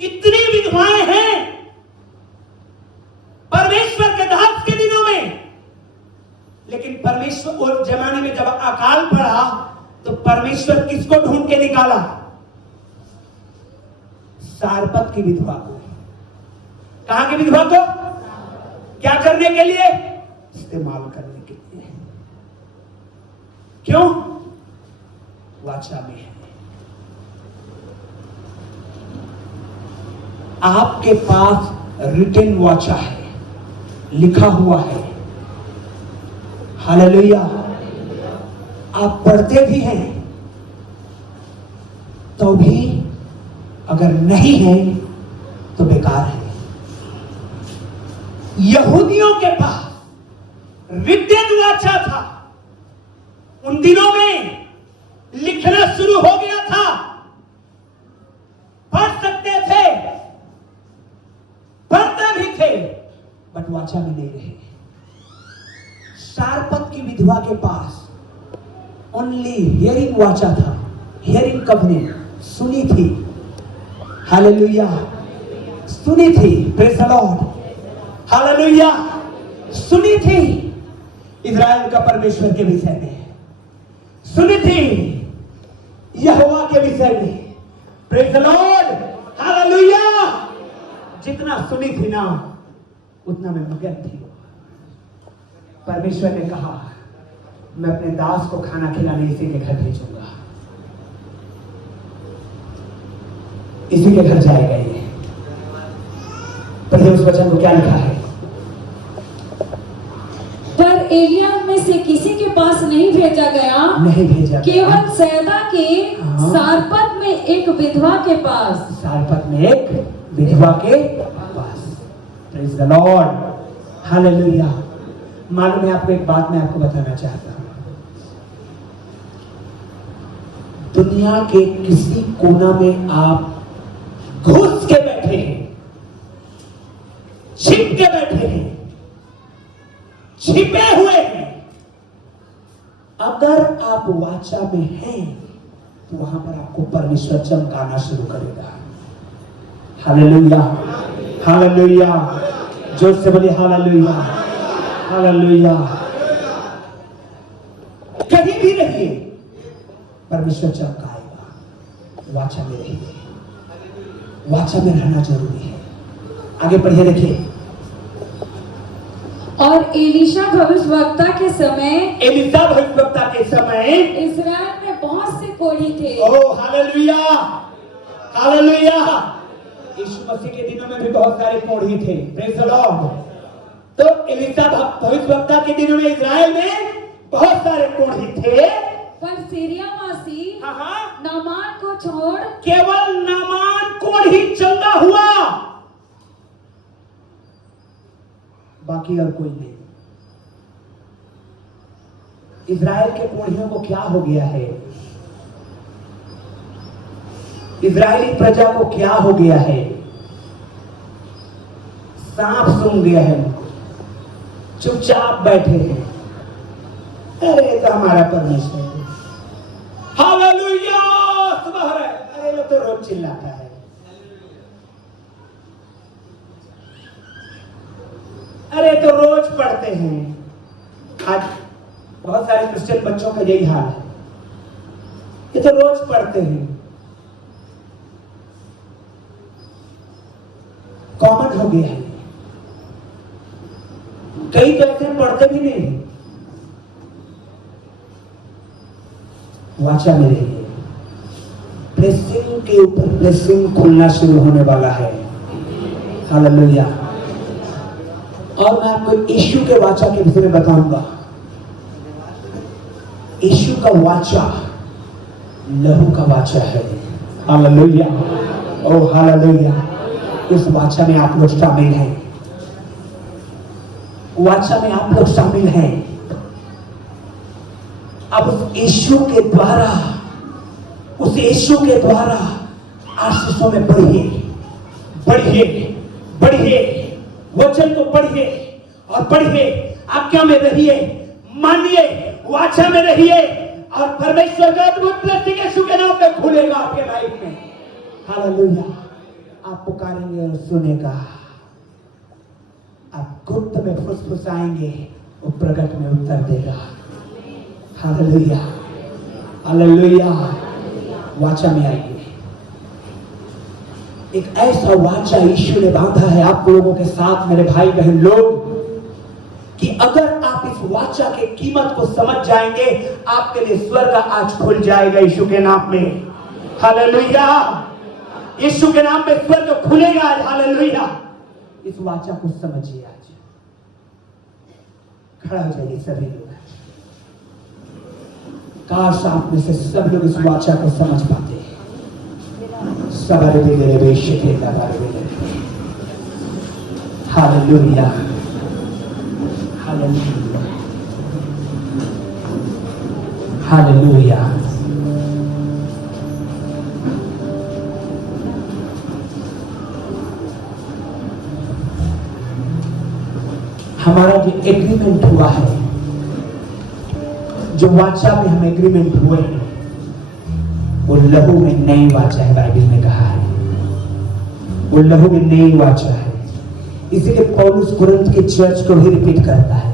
इतनी विधवाएं हैं परमेश्वर के दास के दिनों में, लेकिन परमेश्वर उस जमाने में जब अकाल पड़ा तो परमेश्वर किसको ढूंढ के निकाला? सारपत की विधवा को। कहां की विधवा को? क्या करने के लिए? इस्तेमाल करने के लिए। क्यों? वाचा में है। आपके पास रिटन वाचा है, लिखा हुआ है। हालेलुया। आप पढ़ते भी हैं तो भी अगर नहीं है तो बेकार है। यहूदियों के पास रिटन वाचा था। उन दिनों में लिखना शुरू हो गया था, पढ़ सकते थे, पढ़ते भी थे, बट वाचा में नहीं रहे। सारपत की विधवा के पास ओनली हियरिंग वाचा था, हियरिंग कवनेंट, सुनी थी। हालेलुया, सुनी थी। Praise the lord. हालेलुया, सुनी थी इज़राइल का परमेश्वर के विषय में, सुनी थी यहोवा के विषय में। Praise the lord. हालेलुया। जितना सुनी थी ना उतना में मगन थी। परमेश्वर ने कहा, मैं अपने दास को खाना खिलाने इसी के घर भेजूंगा, इसी के घर जाएगा ये। पढ़िए उस वचन को, क्या लिखा है? पर एलिया में से किसी के पास नहीं भेजा गया, नहीं भेजा गया। केवल सैदा के हाँ। सारपत में एक विधवा के पास। सारपत में एक विधवा के पास। Praise the lord. हालेलुया। मालूम है आपको एक बात मैं आपको बताना चाहता हूं। दुनिया के किसी कोना में आप घुस के बैठे हैं, छिप के बैठे हैं, छिपे हुए हैं, अगर आप वाचा में हैं तो वहां पर आपको परमेश्वर चमकाना शुरू करेगा। Hallelujah, hallelujah. जोर से बोलिए हालेलुया, हालेलुया। कहीं भी रहिए, परमेश्वर चमकाएगा। वाचा में रहिए, वाचा में रहना जरूरी है। आगे पढ़िए, देखिए। और एलीशा भविष्यवक्ता के समय, एलिशा भविष्यवक्ता के समय इस्राएल में बहुत से कोढ़ी थे। ओ हालेलुया, हालेलुया। यीशु मसीह के दिनों में भी बहुत सारे कोढ़ी थे। Praise the Lord. तो एलिशा भविष्यवक्ता के दिनों में इजराइल में बहुत सारे कोढ़ी थे, पर सीरियावासी हाँ, नामान को छोड़ केवल नामान कोढ़ी चंगा हुआ, बाकी और कोई नहीं। इजराइल के कोढ़ियों को क्या हो गया है? इजरायली प्रजा को क्या हो गया है? सांप सूंघ गया है, चुपचाप बैठे हैं। अरे तो हमारा परमेश्वर है। हालेलुया, सुबह है। अरे वो तो रोज चिल्लाता है। अरे तो रोज पढ़ते हैं। आज बहुत सारे क्रिश्चियन बच्चों का यही हाल है, ये तो रोज पढ़ते हैं, कॉमन हो गया है। कई तो ऐसे पढ़ते भी नहीं। वाचा में रहिए। ब्लेसिंग के ऊपर ब्लेसिंग खुलना शुरू होने वाला है। हालेलुया। और मैं आपको यीशु के वाचा के विषय में बताऊंगा। यीशु का वाचा लहू का वाचा है। Hallelujah, oh hallelujah. उस वाचा में आप लोग शामिल हैं, वाचा में आप लोग शामिल हैं। अब उस यीशु के द्वारा, उस यीशु के द्वारा आशीषों में बढ़िए, बढ़िए, बढ़िए, वचन को पढ़िए और पढ़िए, आज्ञा में रहिए, मानिए, वाचा में रहिए और परमेश्वर का अद्भुत ब्लेसिंग यीशु के नाम में खुलेगा आपके लाइफ में। हालेलुया। आप पुकारेंगे और सुनेगा, आप गुप्त में फुसफुसाएंगे, वो प्रकट में उत्तर देगा। Hallelujah, hallelujah. वाचा में आइए। एक ऐसा वाचा यीशु ने बांधा है आप लोगों के साथ मेरे भाई बहन लोग, कि अगर आप इस वाचा के कीमत को समझ जाएंगे, आपके लिए स्वर्ग आज खुल जाएगा यीशु के नाम में। हालेलुया। यीशु के नाम में स्वर्ग खुलेगा आज। हालेलुया। इस वाचा को समझिए। आज खड़ा हो जाइए सभी लोग। काश आप में से सब लोग इस वाचा को समझ पाते। सबर भी मेरे बेशक के बारे में। Hallelujah, hallelujah, hallelujah. हमारा जो एग्रीमेंट हुआ है, जो वाचा में हम एग्रीमेंट हुए हैं, वो लहू में नई वाचा है। बाइबल में कहा है वो लहू में नई वाचा है। इसीलिए पौलुस कुरिन्थ की चर्च को ही रिपीट करता है,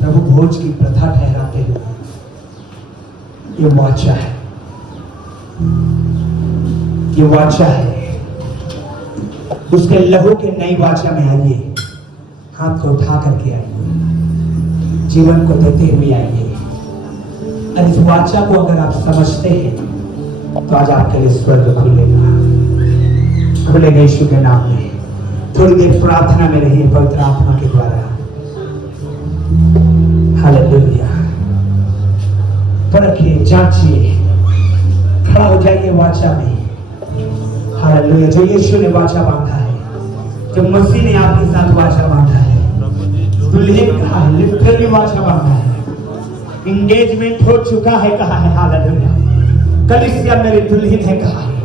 प्रभु भोज की प्रथा ठहराते हुए, ये वाचा है, ये वाचा है। उसके लहू के नई वाचा में आइए, हाथ को उठा करके आइए, जीवन को देते हुए आइए। और इस वाचा को अगर आप समझते हैं तो आज आपके लिए स्वर्ग खुलेगा, खुलेगा यीशु के नाम में। थोड़ी देर प्रार्थना में रहिए पवित्र आत्मा के द्वारा। हालेलुया। परखिए, जांचिए, खड़ा हो जाइए वाचा में। हालेलुया। जो यीशु ने वाचा बांधा है, जो मसीह ने आपके साथ वाचा बांधा है, दुल्हन कहा है, लिटरली वाचा बांधा है, इंगेजमेंट हो चुका है कहा है। हालेलुया। कलीसिया मेरी दुल्हन है कहा है,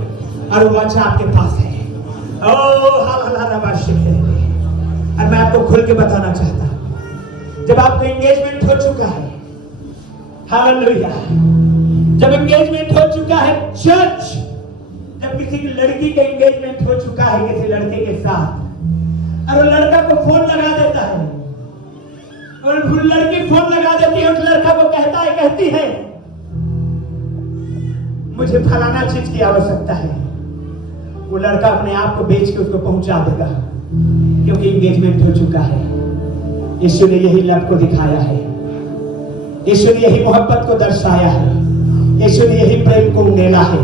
और वाचा आपके पास है। Oh hallelujah. और मैं आपको खुल के बताना चाहता हूं, जब आपका एंगेजमेंट हो चुका है, हालेलुया, जब एंगेजमेंट हो चुका है, चर्च, जब किसी की लड़की का एंगेजमेंट हो चुका है किसी लड़के के साथ, और वो लड़का को फोन लगा देता है, और लड़की फोन लगा देती है, उस लड़का को कहता है, कहती है, मुझे फलाना चीज की आवश्यकता है। वो लड़का अपने आप को बेच के उसको पहुंचा देगा, क्योंकि एंगेजमेंट हो चुका है। यीशु ने यही लव को दिखाया है, यीशु ने यही मोहब्बत को दर्शाया है, यीशु ने यही प्रेम को उंडेला है,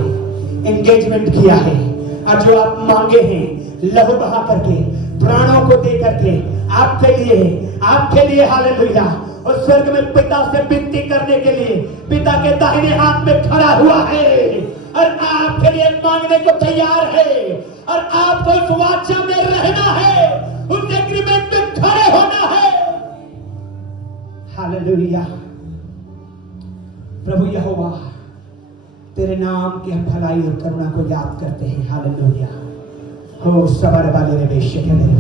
एंगेजमेंट किया है। और जो आप मांगे हैं लहू बहा करके, प्राणों को दे करके, आपके लिए हालेलुया, और स्वर्ग में पिता से विनती करने के लिए पिता के दाहिने हाथ में खड़ा हुआ है, और आपके लिए मांगने को तैयार है। और आपको इस वाचा में रहना है, उस एग्रीमेंट में खड़े होना है। हालेलुया। प्रभु यहोवा, तेरे नाम की हम भलाई और करुणा को याद करते हैं। हालेलुया। हो सबर वाले रे बेशक है मेरे